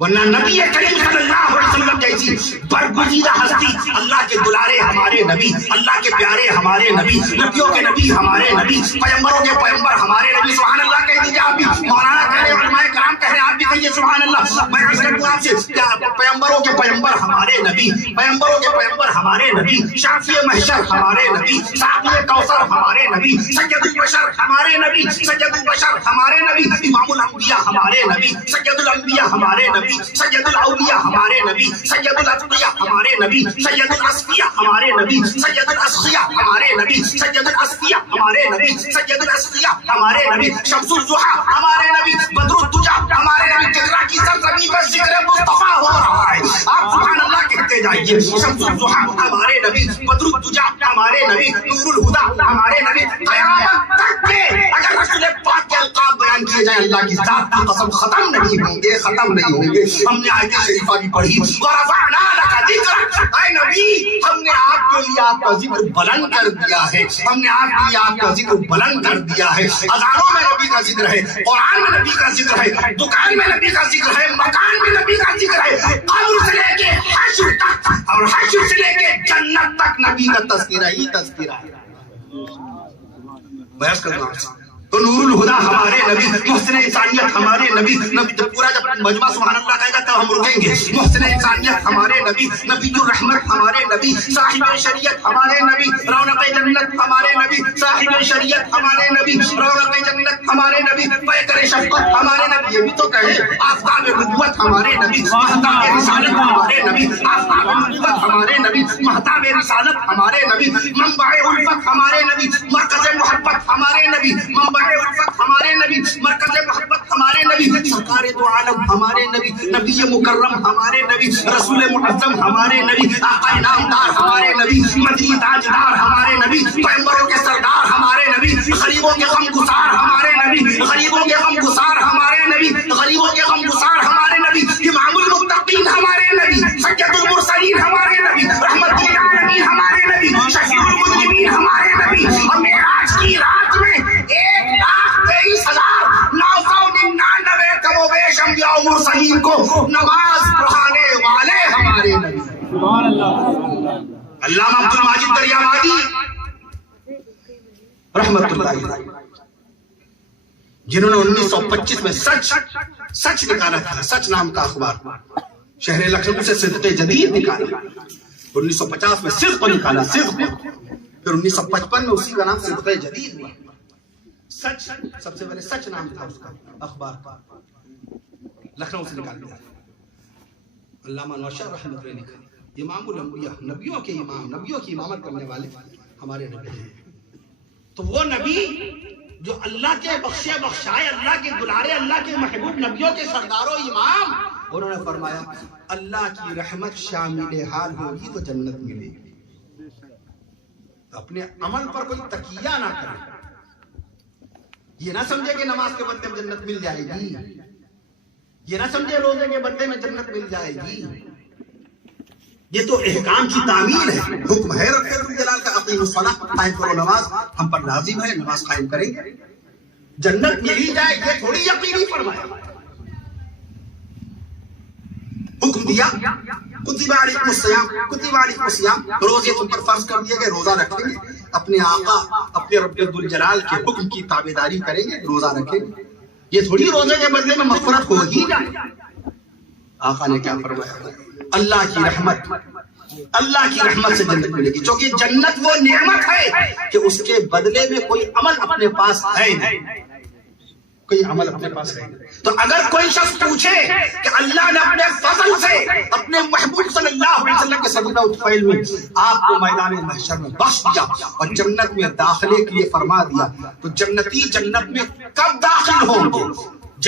ورنہ نبی کریم صلی اللہ علیہ وسلم جیسی برگزیدہ ہستی، اللہ کے دلارے ہمارے نبی، اللہ کے پیارے ہمارے نبی، نبیوں کے نبی ہمارے نبی، پیغمبروں کے پیغمبر ہمارے نبی. سبحان اللہ کہہ دیجیے آپ بھی، مولانا کہہ رہے، علماء کرام کہہ رہے، آپ بھی کہیے سبحان اللہ. میں عرض کروں آپ سے، پیغمبروں کے پیغمبر ہمارے نبی، پیغمبروں کے پیغمبر ہمارے نبی، شافی محشر ہمارے نبی، ساقی کوثر ہمارے نبی، سید البشر ہمارے نبی، سید البشر ہمارے نبی، امام الانبیاء ہمارے نبی، سید الانبیاء ہمارے نبی، نبی سید الاولیاء ہمارے نبی سید الاتقیاء ہمارے نبی سید الاصفیاء ہمارے نبی سید الاسقیاء ہمارے نبی سید الاسقیاء ہمارے نبی سید الاسقیاء ہمارے نبی شمس الضحیٰ ہمارے نبی بدر الدجا ہمارے نبی جگرا کی سرزمین پر ذکر مصطفیٰ ہو رہا ہے. آپ سبحان اللہ کہتے جائیے. شمس الضحیٰ ہمارے نبی بدر الدجا ہمارے نبی نور الہدیٰ ہمارے نبی. قیامت تک کے اگر رسول پاک کے القاب بیان کیے جائیں اللہ کی ذات کی قسم ختم نہیں ہوں گے, ختم نہیں ہوں گے. ہم نے آیت شریفہ بھی پڑھی ورفعنا لک ذکرک, اے نبی ہم نے آپ کے لیے آپ کا ذکر بلند کر دیا ہے, ہم نے آپ کے لیے آپ کا ذکر بلند کر دیا ہے. ہزاروں میں نبی کا ذکر ہے, قرآن میں نبی کا ذکر ہے, دکان میں نبی کا ذکر ہے, مکان میں نبی کا ذکر ہے, قبر سے لے کے حشر تک اور حشر سے لے کے جنت تک نبی کا تذکرہ ہی تذکرہ ہے. بحث کرنا تو نور الہدیٰ ہمارے نبی, محسن انسانیت ہمارے نبی, نبی جب پورا جب مجمع سبحان اللہ کہے گا تب ہم رکیں گے. محسن انسانیت ہمارے نبی, نبی الرحمت ہمارے نبی, صاحب شریعت ہمارے نبی, رونق جنت ہمارے نبی, صاحب شریعت ہمارے نبی, رونق جنت ہمارے نبی, پیکر شفقت ہمارے نبی. یہ بھی تو کہے آفتاب نبوت ہمارے نبی, مہتاب رسالت ہمارے نبی, آفتاب نبوت ہمارے نبی, مہتاب رسالت ہمارے نبی, منبع الفت ہمارے نبی, مرکز محبت ہمارے نبی, منبع الفت ہمارے نبی, مرکز محبت ہمارے نبی, سرکار دو عالم ہمارے نبی, نبی مکرم ہمارے نبی, رسول معظم ہمارے نبی, آقا انعامدار ہمارے نبی, مدنی تاجدار ہمارے نبی, پیغمبروں کے سردار ہمارے نبی, غریبوں کے غمگسار ہمارے نبی, غریبوں کے غمگسار ہمارے نبی, غریبوں کے غمگسار ہمارے نبی, امام المتقین ہمارے نبی, سید المرسلین ہمارے نبی, رحمت للعالمین ہمارے نبی, شفیع المذنبین ہمارے نبی. اور معراج کی رات میں 1,23,999 کم و بیش انبیاء و مرسلین کو نماز پڑھانے والے ہمارے نبی. علامہ عبد الماجد دریابادی رحمت اللہ علیہ, جنہوں نے 1925 میں سچ نکالا تھا, سچ نام کا اخبار, شہر لکھنؤ سے صدق جدید نکالا. 1950 میں صدق نکالا, صدق, پھر 1955 میں اسی کا نام صدق جدید ہوا. سچ سب سے پہلے سچ نام تھا اس کا اخبار کا, لکھنؤ سے نکال دیا. علامہ نوشہر رحمۃ اللہ لکھا امام الانبیاء, نبیوں کے امام, نبیوں کی امامت کرنے والے ہمارے نبی ہیں. تو وہ نبی جو اللہ کے بخشے بخشائے, اللہ کے دلارے, اللہ کے محبوب, نبیوں کے سردار و امام, انہوں نے فرمایا اللہ کی رحمت شامل حال ہوگی تو جنت ملے گی. اپنے عمل پر کوئی تکیہ نہ کرے, یہ نہ سمجھے کہ نماز کے بدلے میں جنت مل جائے گی, یہ نہ سمجھے روزے کے بدلے میں جنت مل جائے گی. یہ تو احکام کی تعمیل ہے, حکم ہے رب الجلال کا اقیموا الصلاۃ, قائم کرو نماز, ہم پر لازم ہے نماز قائم کریں گے, جنت مل ہی جائے یہ تھوڑی یقینی فرمایا. حکم دیا کتب علیکم الصیام, کتب علیکم الصیام, روزے تم پر فرض کر دیے گئے, روزہ رکھیں گے, اپنے آقا اپنے رب الجلال کے حکم کی تابعداری کریں گے, روزہ رکھیں گے. یہ تھوڑی روزے کے بدلے میں مغفرت ہو ہی جائے. آقا نے کیا فرمایا, اللہ کی رحمت, اللہ کی رحمت سے جنت ملے گی, چونکہ جنت وہ نعمت ہے کہ اس کے بدلے میں کوئی عمل اپنے پاس ہے نہیں, کوئی عمل اپنے پاس ہے. تو اگر کوئی شخص پوچھے کہ اللہ نے اپنے فضل سے اپنے محبوب صلی اللہ علیہ وسلم کے صدقہ الطفیل میں آپ کو میدان محشر میں بخش دیا اور جنت میں داخلے کے لیے فرما دیا, تو جنتی جنت میں کب داخل ہوں گے,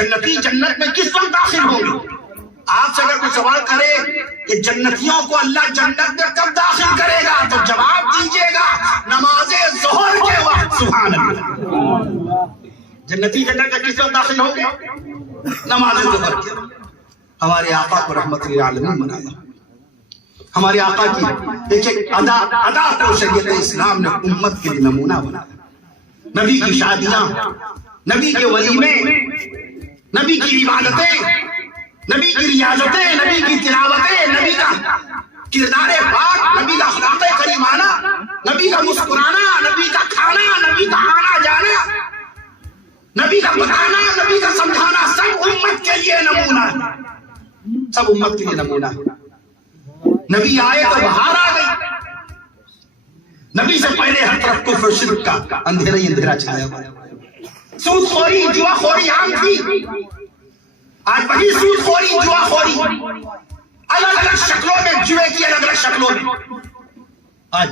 جنتی جنت میں کس وقت داخل ہوں گے؟ آپ سے اگر کوئی سوال کرے کہ جنتیوں کو اللہ جنت میں کب داخل کرے گا, تو جواب دیجیے گا نماز ظہر کے وقت. سبحان اللہ, جنتی جنت میں کس وقت داخل ہوں گے؟ نماز ظہر کے وقت. ہمارے آقا کو رحمت للعالمین بنایا, ہمارے آقا کی ایک ایک ادا کو شریعت اسلام نے امت کے لیے نمونہ بنایا. نبی کی شادیاں, نبی کے ولیمے, نبی کی عبادتیں, نبی کی ریاضتیں, نبی کی تلاوتیں, نبی کا کردار پاک, نبی کا اخلاق کریمانہ, نبی کا مسکرانا, نبی کا کھانا, نبی کا آنا جانا, نبی کا بتانا, نبی کا سمجھانا, سب امت کے لیے نمونہ, سب امت کے لیے نمونہ. نبی آئے تو بہار آ گئی, نبی سے پہلے ہر طرف کفر و شرک کا اندھیرا ہی اندھیرا چھایا ہوا, سود خوری, جوا خوری عام تھی, آج وہی سود خوری، جوا خوری، الگ الگ شکلوں میں، جوے کی الگ الگ شکلوں میں آج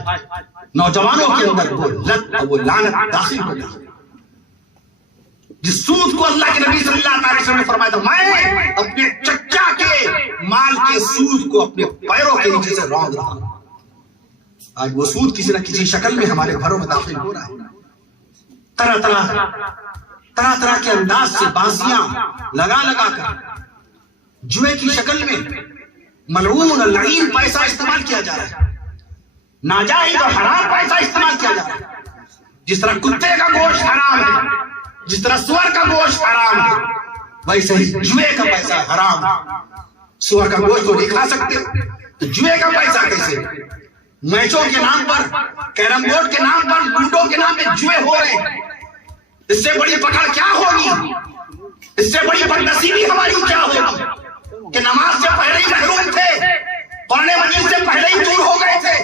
نوجوانوں کے اندر وہ لت اور وہ لعنت داخل ہو گئی. جس سود کو اللہ کے نبی صلی اللہ علیہ وسلم نے فرمایا تھا میں اپنے چچا کے مال کے سود کو اپنے پیروں کے نیچے سے روند رہا ہوں. آج وہ سود کسی نہ کسی شکل میں ہمارے گھروں میں داخل ہو رہا ہے. طرح طرح کے انداز سے بازیاں لگا لگا کر جوے کی شکل میں ملعون لعین پیسہ استعمال کیا جا رہا ہے. ناجائز اور حرام پیسہ استعمال کیا جا رہا ہے. جس طرح کتے کا گوشت حرام ہے، جس طرح سور کا گوشت حرام ہے، ویسے ہی جوے کا پیسہ حرام ہے. سور کا گوشت تو نہیں کھا سکتے تو جوے کا پیسہ کیسے؟ میچوں کے نام پر، کیرم بورڈ کے نام پر، لوڈو کے نام پہ جوے ہو رہے ہیں. اس سے بڑی پکڑ کیا ہوگی؟ اس سے بڑی بدنصیبی ہماری کیا ہوگی کہ نماز سے پہلے ہی محروم تھے، قرآن مجید سے پہلے ہی دور ہو گئے تھے،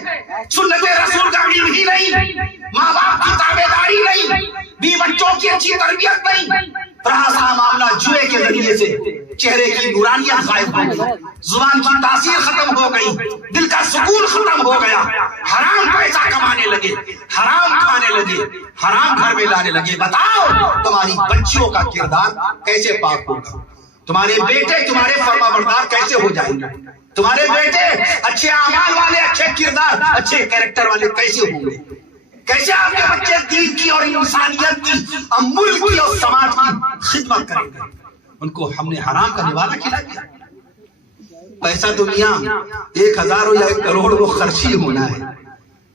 سنت رسول کا علم ہی نہیں، ماں باپ کی تابعداری نہیں، بیوی بچوں کی اچھی تربیت نہیں، رہا سا معاملہ جوے کے ذریعے سے چہرے کی نورانیت غائب ہو گئی، زبان کی تاثیر ختم ہو گئی، دل کا سکون ختم ہو گیا. حرام پیسہ کمانے لگے، حرام کھانے لگے، حرام گھر میں لانے لگے. بتاؤ تمہاری بچیوں کا کردار کیسے پاک ہوگا؟ تمہارے بیٹے تمہارے فرما بردار کیسے ہو جائیں گے؟ تمہارے بیٹے اچھے اعمال والے، اچھے کردار، اچھے کیریکٹر والے کیسے ہوں گے؟ کیسے آپ کے بچے دین کی اور انسانیت کی اور ملک کی اور سماج کی خدمت کریں گے؟ ان کو ہم نے حرام کا نوالہ کھلا دیا. پیسہ تو میاں 1000 ہو یا 1 کروڑ وہ خرچ ہی ہونا ہے.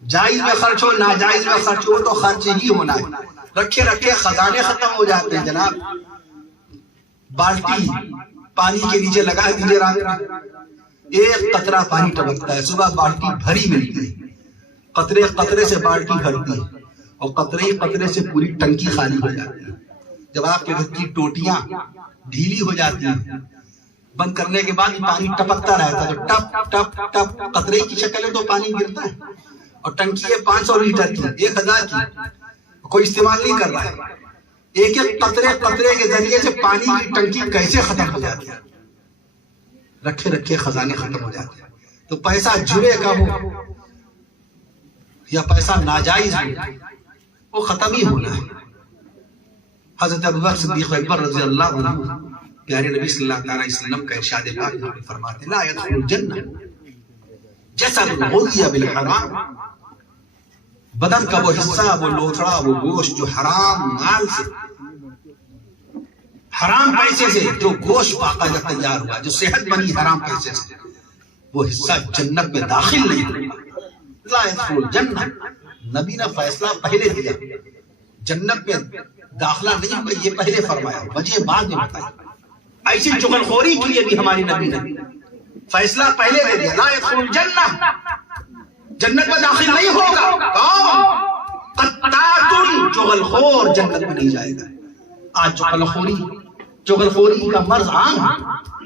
جائز میں خرچ ہو ناجائز میں خرچ ہو تو خرچ ہی ہونا ہے. رکھے رکھے خزانے ختم ہو جاتے ہیں جناب. بالٹی پانی کے نیچے لگا دیجیے، رات میں 1 قطرہ پانی ٹپکتا ہے، صبح بالٹی بھری ملتی ہے. قطرے قطرے سے بالٹی بھرتی ہے اور قطرے ہی قطرے سے پوری ٹنکی خالی ہو جاتی ہے. جب آپ کے گھر کی ٹوٹیاں ڈھیلی ہو جاتی ہیں، بند کرنے کے بعد پانی ٹپکتا رہتا ہے، تو ٹپ ٹپ ٹپ قطرے کی شکل ہے تو پانی گرتا ہے. اور ٹنکی ہے 500 لیٹر کی، 1000 کی، کوئی استعمال نہیں کر رہا ہے. ایک ایک قطرے قطرے کے ذریعے سے پانی کی ٹنکی کیسے ختم ہو جاتی ہے؟ رکھے رکھے خزانے ختم ہو جاتے ہیں. تو پیسہ جوے کا ہو یا پیسہ ناجائز ہو، وہ ختم ہی ہونا ہے. حضرت ابوبکر صدیق اکبر رضی اللہ عنہ پیارے نبی صلی اللہ علیہ وسلم کا ارشاد پاک میں فرماتے لا يدخل الجنہ جسد غذی بالحرام، بدن کا وہ حصہ، وہ لوتھڑا، وہ گوشت جو حرام مال سے، حرام پیسے سے جو گوشت باقاعدہ تیار ہوا، جو صحت بنی حرام پیسے سے، وہ حصہ جنت میں داخل نہیں ہوگا. لا يدخل الجنہ، نبی نے فیصلہ پہلے دیا، جنت میں داخلہ نہیں ہوگا یہ پہلے فرمایا، وجہ بعد میں بتائی. ایسی چغل خوری کے لیے بھی ہماری نبی نے فیصلہ پہلے دے دیا. لا يدخل الجنہ، جنت میں داخل نہیں ہوگا. قطات چغل خور جنت میں نہیں جائے گا. آج چغل خوری کا مرض عام ہے.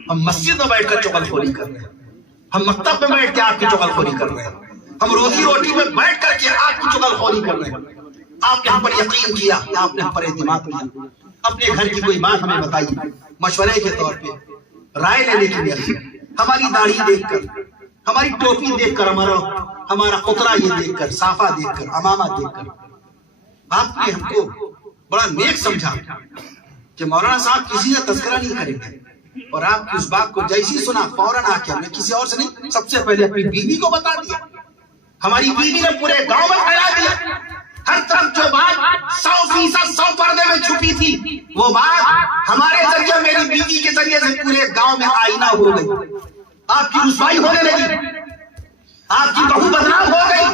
ہم مسجد میں بیٹھ کر چغل خوری کر رہے ہیں، ہم مکتب میں بیٹھ کے آپ کی چغل خوری کر رہے ہیں، ہم روزی روٹی میں بیٹھ کر کے آپ کی چغل خوری کر رہے ہیں. آپ نے ہم پر یقین کیا، آپ نے ہم پر اعتماد کیا، اپنے گھر کی کوئی بات ہمیں بتائی مشورے کے طور پہ، رائے لینے کے لیے. ہماری داڑھی دیکھ کر، ہماری ٹوپی دیکھ کر، ہمارا قطرہ یہ دیکھ کر، صافہ دیکھ کر، امامہ دیکھ کر آپ نے ہم کو بڑا نیک سمجھا کہ مولانا صاحب کسی کا تذکرہ نہیں کریں گے. اور آپ کی اس بات کو جیسی سنا فوراً آ کے ہم نے کسی اور سے نہیں، سب سے پہلے اپنی بیوی کو بتا دیا. ہماری بیوی نے پورے گاؤں میں پھیلا دیا. ہر طرف جو بات 100% 100 پردے میں چھپی تھی، وہ بات ہمارے ذریعے، میری بیوی کے ذریعے سے پورے گاؤں میں آئینہ ہو گئی. آپ کی رسوائی ہونے لگی، آپ کی بہو بدنام ہو گئی،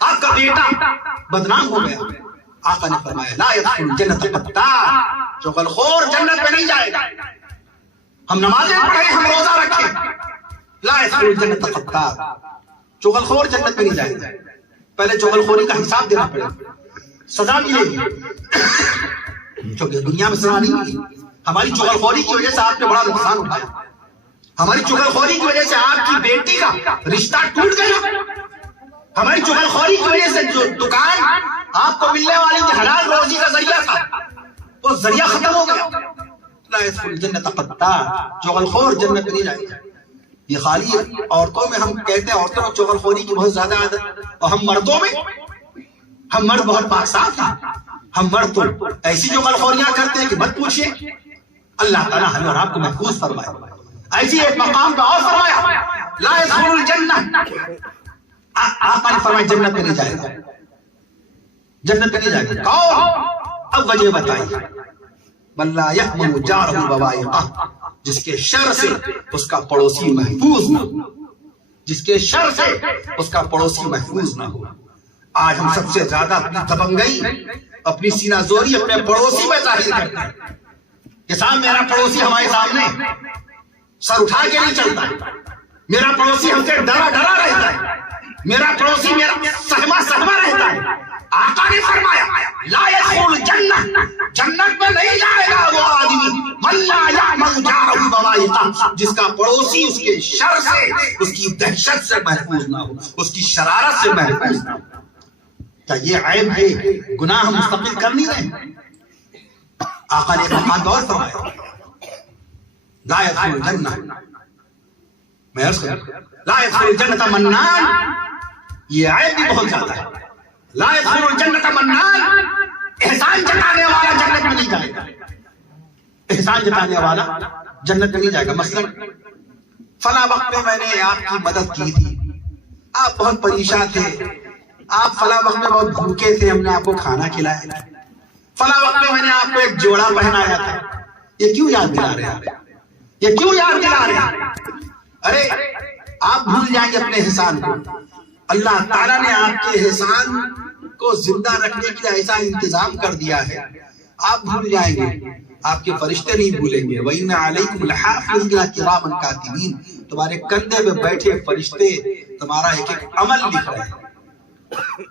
آپ کا بیٹا بدنام ہو گیا. آقا نے فرمایا لا يدخل جنت قطاع، چغل خور جنت میں نہیں جائے گا. ہم نمازیں پڑھیں، ہم روزہ رکھیں، لا يدخل جنت قطاع، چغل خور جنت میں نہیں جائے گا. پہلے چغل خوری کا حساب دینا پڑے گا، سزا ملے گی. کیونکہ دنیا میں سزا نہیں ملی. ہماری چغل خوری کی وجہ سے آپ نے بڑا نقصان اٹھایا. ہماری چغل خوری کی وجہ سے آپ کی بیٹی کا رشتہ ٹوٹ گیا. ہماری چغل خوری کی وجہ سے جو دکان آپ کو ملنے والی حلال روزی کا ذریعہ تھا، وہ ذریعہ ختم ہو گیا. لا يدخل الجنة قطار، چغلخور جنت میں نہیں جائے گا. یہ خالی عورتوں میں ہم کہتے ہیں عورتوں میں چغلخوری کی بہت زیادہ عادت، اور ہم مردوں میں، ہم مرد بہت پاک صاف ہیں. ہم مرد تو ایسی چغلخوریاں کرتے ہیں کہ مت پوچھیے. اللہ تعالیٰ ہمیں اور آپ کو محفوظ فرمائے. ایسی ایک مقام کا اور فرمایا لا يدخل الجنہ، آقا نے فرمایا جنت میں نہیں جائے گا، جنت میں نہیں جائے گا. کون؟ اب وجہ بتائیے. بل لا يأمن جارہ بوائقہ، جس کے شر سے اس کا پڑوسی محفوظ نہ ہو، جس کے شر سے اس کا پڑوسی محفوظ نہ ہو. آج ہم سب سے زیادہ اپنی دبنگئی، اپنی سینہ زوری اپنے پڑوسی میں ظاہر کرتے ہیں کہ صاحب میرا پڑوسی ہمارے سامنے سر اٹھا کے نہیں چلتا ہے، میرا پڑوسی ہم سے ڈرا ڈرا رہتا ہے، میرا پڑوسی میرا سہما سہما رہتا ہے. آقا نے فرمایا لا يدخل الجنہ، جنت میں نہیں جائے گا وہ آدمی من لا يأمن جارہ بوائقہ، جس کا پڑوسی اس کے شر سے، اس کی دہشت سے محفوظ نہ ہو، اس کی شرارت سے محفوظ نہ ہو. کیا یہ عیب ہے؟ گناہ ہم مستقل کر نہیں رہے. آقا نے مقام اور فرمایا لا يدخل الجنہ، میں عرض کروں لا يدخل الجنہ منان، یہ عیب بھی بہت زیادہ ہے. لا يدخل الجنہ منان، احسان جتانے والا جنت میں نہیں جائے گا. احسان جتانے والا جنت میں نہیں جائے گا. مثلا فلاں وقت میں میں نے آپ کی مدد کی تھی، آپ بہت پریشان تھے، آپ فلاں وقت میں بہت بھوکے تھے، ہم نے آپ کو کھانا کھلایا. فلاں وقت میں نے آپ کو ایک جوڑا پہنایا تھا. یہ کیوں یاد دلا رہے ہیں؟ یہ کیوں یاد دلا رہے ہیں؟ ارے آپ بھول جائیں گے اپنے احسان کو. اللہ تعالیٰ نے آپ کے احسان کو زندہ رکھنے کے لیے ایسا انتظام کر دیا ہے، آپ بھول جائیں گے، آپ کے فرشتے نہیں بھولیں گے. وَإِنَّ عَلَيْكُمْ لَحَافِظِينَ كِرَامًا كَاتِبِينَ، تمہارے کندھے پہ بیٹھے فرشتے تمہارا ایک ایک عمل لکھ رہے ہیں.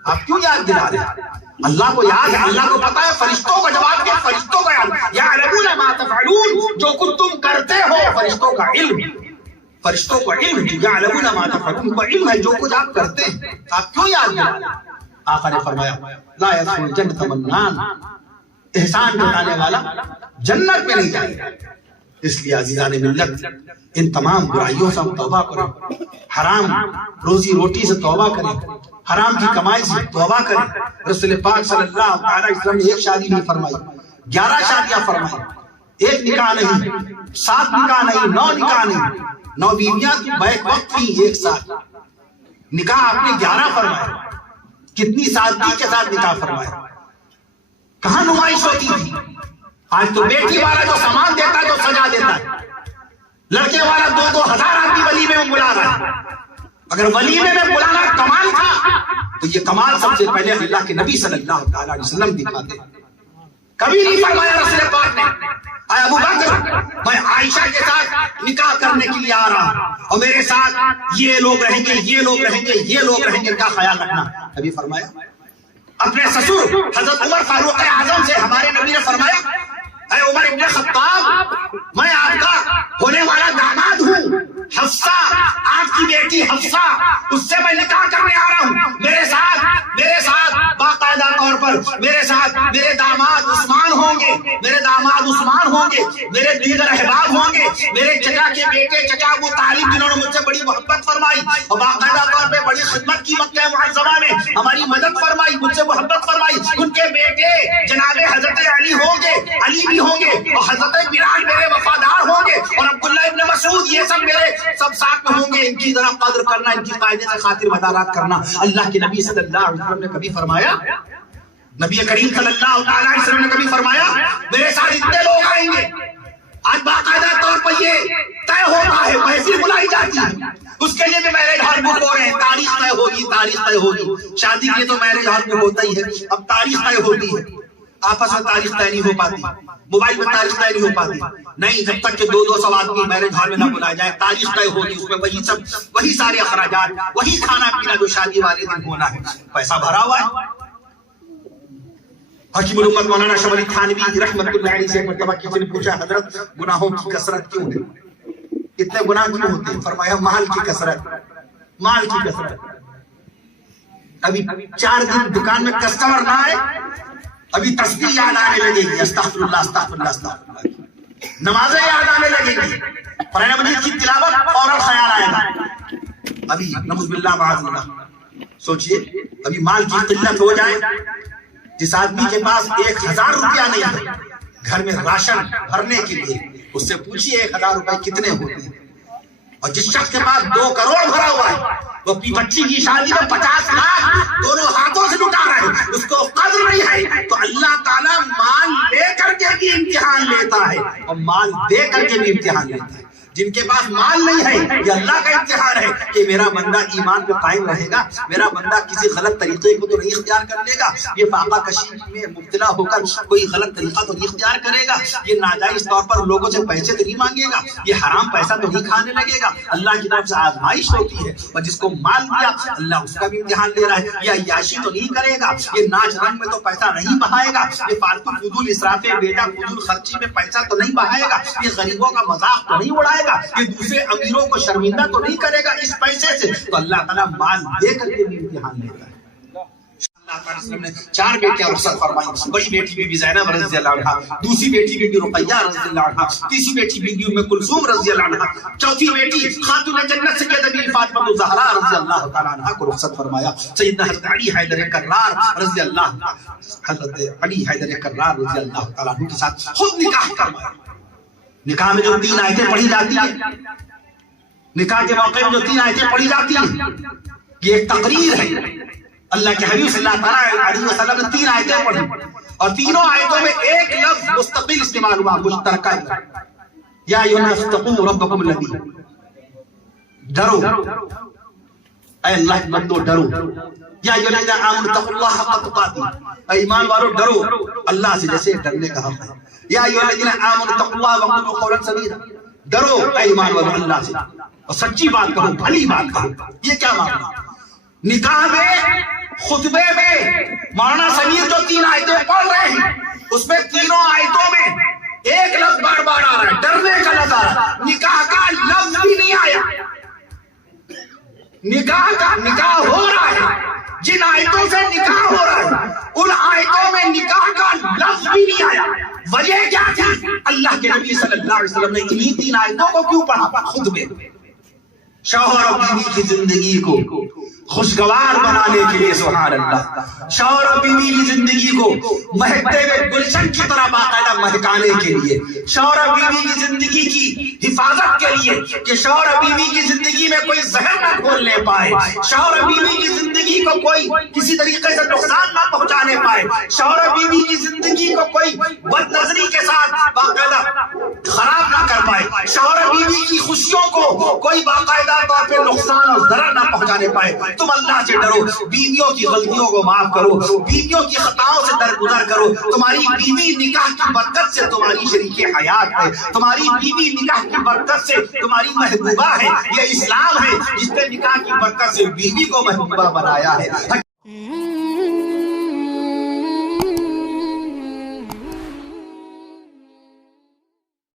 آپ کیوں یاد دلا رہے ہیں؟ اللہ کو یاد ہے، اللہ کو پتا ہے. فرشتوں کا جواب دیا، فرشتوں کا یاد، یعلمون ما تفعلون، جو کچھ تم کرتے ہو فرشتوں کا علم، فرشتوں کو علم ہے. یعلمون ما تفعلون، کو علم ہے جو کچھ آپ کرتے ہیں. آپ کیوں یاد دلا رہے ہیں؟ آقا نے فرمایا لا يدخل الجنہ منان، احسان جتانے والا جنت میں نہیں جائے گا. اس لیے عزیزان ملت، ان تمام برائیوں سے ہم توبہ کریں، حرام روزی روٹی سے توبہ کریں، حرام کی کمائی سے توبہ کریں. رسول پاک صلی اللہ علیہ وسلم نے ایک شادی نہیں فرمائی، 11 شادیاں فرمائی. ایک نکاح نہیں، 7 نکاح نہیں، 9 نکاح نہیں، 9 بیویاں بیک وقت تھی ایک ساتھ. نکاح آپ نے 11 فرمائے. کتنی سادگی کے ساتھ نکاح فرمائے. کہاں نمائش ہوتی تھی؟ آج تو بیٹی والا جو سامان دیتا ہے جو سجا دیتا ہے، لڑکے والا 2-2 ہزار آدمی ولیمے میں بلا رہا ہے. اگر ولیمے میں بلانا کمال تھا تو یہ کمال سب سے پہلے اللہ کے نبی صلی اللہ علیہ وسلم دکھاتے. کبھی نہیں فرمایا رسول پاک نے اے ابو بکر میں عائشہ کے ساتھ نکاح کرنے کے لیے آ رہا ہوں اور میرے ساتھ یہ لوگ رہیں گے، یہ لوگ رہیں گے، یہ لوگ رہیں گے، کا خیال رکھنا. کبھی فرمایا؟ اپنے سسر حضرت عمر فاروق اعظم سے ہمارے نبی نے فرمایا اے عمر ابن خطاب میں آپ کا ہونے والا داماد ہوں، حفصہ آپ کی بیٹی حفصہ، اس سے میں نکاح کرنے آ رہا ہوں. میرے ساتھ باقاعدہ طور پر میرے ساتھ میرے داماد عثمان ہوں گے، میرے داماد عثمان ہوں گے، میرے دیگر احباب ہوں گے، میرے چچا کے بیٹے چچا ابو طالب جنہوں نے مجھ سے بڑی محبت فرمائی اور باقاعدہ طور پہ بڑی خدمت کی مکہ معظمہ میں ہماری مدد فرمائی، مجھ سے محبت فرمائی. ان کے بیٹے جناب حضرت علی ہوں گے، علی بھی ہوں گے، اور حضرت بلال میرے وفادار ہوں گے، اور عبداللہ ابن مسعود، یہ سب میرے سب ساتھ میں ہوں گے. ان کی ذرا قدر کرنا، ان کی قاعدے سے خاطر مدارات کرنا. اللہ کے نبی صلی اللہ علیہ وسلم نے کبھی فرمایا، نبی کریم صلی اللہ علیہ وسلم نے کبھی فرمایا میرے ساتھ اتنے لوگ آئیں گے. آج باقاعدہ طور پر یہ طے ہوتا ہے، محفل بلائی جاتی ہے، اس کے لیے بھی میرج ہال بک ہو رہے ہیں. تاریخ طے ہوگی، تاریخ طے ہوگی. شادی کے لیے تو میرج ہال بک ہوتا ہی ہے، اب تاریخ طے ہوتی ہے. آپس میں تاریخ طے نہیں ہو پاتی، موبائل میں تاریخ طے نہیں ہو پاتی. نہیں، جب تک کہ 200 آدمی میرج ہال میں نہ بلائے جائے تاریخ طے ہوگی. اس میں وہی سارے اخراجات، وہی کھانا پینا جو شادی والے دن ہونا ہے. پیسہ بھرا ہوا ہے. حکیم الامت مولانا شمر تھانوی رحمت اللہ علیہ سے مرتبہ کسی نے پوچھا حضرت گناہوں کی کثرت کیوں ہے، اتنے گناہ کیوں ہوتے ہیں؟ فرمایا مال کی کثرت، مال کی کثرت. ابھی 4 دن دکان میں کسٹمر نہ آئے، ابھی تسبیح یاد آنے لگے گی، استغفر اللہ استغفر اللہ استغفر اللہ. نمازیں یاد آنے لگیں گی، قرآن مجید کی تلاوت فوراً خیال آئے گا۔ ابھی نعوذ باللہ معاذ اللہ، سوچئے ابھی مال کی قلت ہو جائے، جس آدمی کے پاس 1000 روپیہ نہیں ہے گھر میں راشن بھرنے کے لیے، اس سے پوچھئے 1000 روپے کتنے ہوتے ہیں، اور جس شخص کے پاس 2 کروڑ بھرا ہوا ہے وہ اپنی بچی کی شادی میں 50 لاکھ دونوں ہاتھوں سے لٹا رہا ہے، اس کو قدر نہیں ہے، تو اللہ تعالیٰ مال لے کر کے بھی امتحان لیتا ہے اور مال دے کر کے بھی امتحان لیتا ہے۔ جن کے پاس مال نہیں ہے یہ اللہ کا امتحان ہے کہ میرا بندہ ایمان پہ قائم رہے گا، میرا بندہ کسی غلط طریقے کو تو نہیں اختیار کر لے گا، یہ فاقہ کشی میں مبتلا ہو کر کوئی غلط طریقہ تو نہیں اختیار کرے گا، یہ ناجائز طور پر لوگوں سے پیسے تو نہیں مانگے گا، یہ حرام پیسہ تو نہیں کھانے لگے گا۔ اللہ کی طرف سے آزمائش ہوتی ہے، اور جس کو مال دیا اللہ اس کا بھی امتحان لے رہا ہے، یہ عیاشی تو نہیں کرے گا، یہ ناچ رنگ میں تو پیسہ نہیں بہائے گا، یہ فالتو فضول اسراف بیٹا فضول خرچی میں پیسہ تو نہیں بہائے گا، یہ غریبوں کا مذاق تو نہیں اڑائے گا، یہ دوسرے امیروں کو شرمندہ تو نہیں کرے گا اس پیسے سے، تو اللہ تعالیٰ مال دے کر کے بھی امتحان لیتا ہے۔ اللہ تعالیٰ وسلم نے 4 بیٹیاں رخصت فرمائی، بڑی بیٹی بی بی زینب رضی اللہ عنہا، دوسری بیٹی بی بی رقیہ رضی اللہ عنہا، تیسری بیٹی بی بی ام کلثوم رضی اللہ عنہا، چوتھی بیٹی خاتون جنت سیدہ بی فاطمہ الزہرا رضی اللہ تعالیٰ عنہا کو رخصت فرمایا۔ سیدنا حضرت علی حیدر کرار رضی اللہ تعالیٰ عنہ کے ساتھ خود نکاح کروایا۔ نکاح میں جو 3 آیتیں پڑھی جاتی ہیں، نکاح کے موقع میں جو 3 آیتیں پڑھی جاتی ہیں، یہ ایک تقریر ہے۔ اللہ کے حبیب صلی اللہ علیہ وسلم نے 3 آیتیں پڑھی اور تینوں آیتوں میں ایک لفظ مستقل استعمال ہوا، مشترکہ، یا ایھا الناس اتقوا ربکم الذی، ڈرو اے اللہ کے بندو ڈرو، یا ایھا الذین آمنوا اتقوا اللہ حق تقاته، اے ایمان والو ڈرو اللہ سے جیسے ڈرنے کا حق ہے، یا ایھا الذین آمنوا اتقوا اللہ وقولوا قولا سدیدا، ڈرو اے ایمان والو اللہ سے اور سچی بات کہو، بھلی بات کہو۔ یہ کیا معاملہ؟ نکاح میں خطبے میں مولانا سمیر جو 3 آیتیں پڑھ رہے ہیں اس میں تینوں آیتوں میں ایک لفظ بار بار آ رہا ہے، ڈرنے کا لفظ آ رہا ہے، نکاح کا لفظ بھی نہیں آیا۔ نکاح ہو رہا ہے، جن آیتوں سے نکاح ہو رہا ہے ان آیتوں میں نکاح کا لفظ بھی نہیں آیا۔ وجہ کیا تھی؟ اللہ کے نبی صلی اللہ علیہ وسلم نے انہی 3 آیتوں کو کیوں پڑھا خطبے؟ شوہر اور بیوی کی زندگی کو خوشگوار بنانے کے لیے، سبحان اللہ، شوہر اور بیوی کی زندگی کو مہکتے ہوئے گلشن کی طرح باقاعدہ مہکانے کے لیے، شوہر اور بیوی کی زندگی کی حفاظت کے لیے کہ شوہر اور بیوی کی زندگی میں کوئی زہر نہ گھول لے پائے، شوہر اور بیوی کی زندگی کو کوئی کسی طریقے سے نقصان نہ پہنچانے پائے، شوہر اور بیوی کی زندگی کو کوئی بد نظری کے ساتھ باقاعدہ خراب نہ کر پائے، شوہر اور بیوی کی خوشیوں کو کوئی باقاعدہ طور پہ نقصان اور ضرر نہ پہنچانے پائے۔ تم اللہ سے ڈرو، بیویوں کی غلطیوں کو معاف کرو، بیویوں کی خطاؤں سے درگزر کرو، تمہاری بیوی نکاح کی برکت سے تمہاری شریک حیات ہے، تمہاری بیوی نکاح کی برکت سے تمہاری محبوبہ ہے، یہ اسلام ہے جس نے نکاح کی برکت سے بیوی کو محبوبہ بنایا ہے۔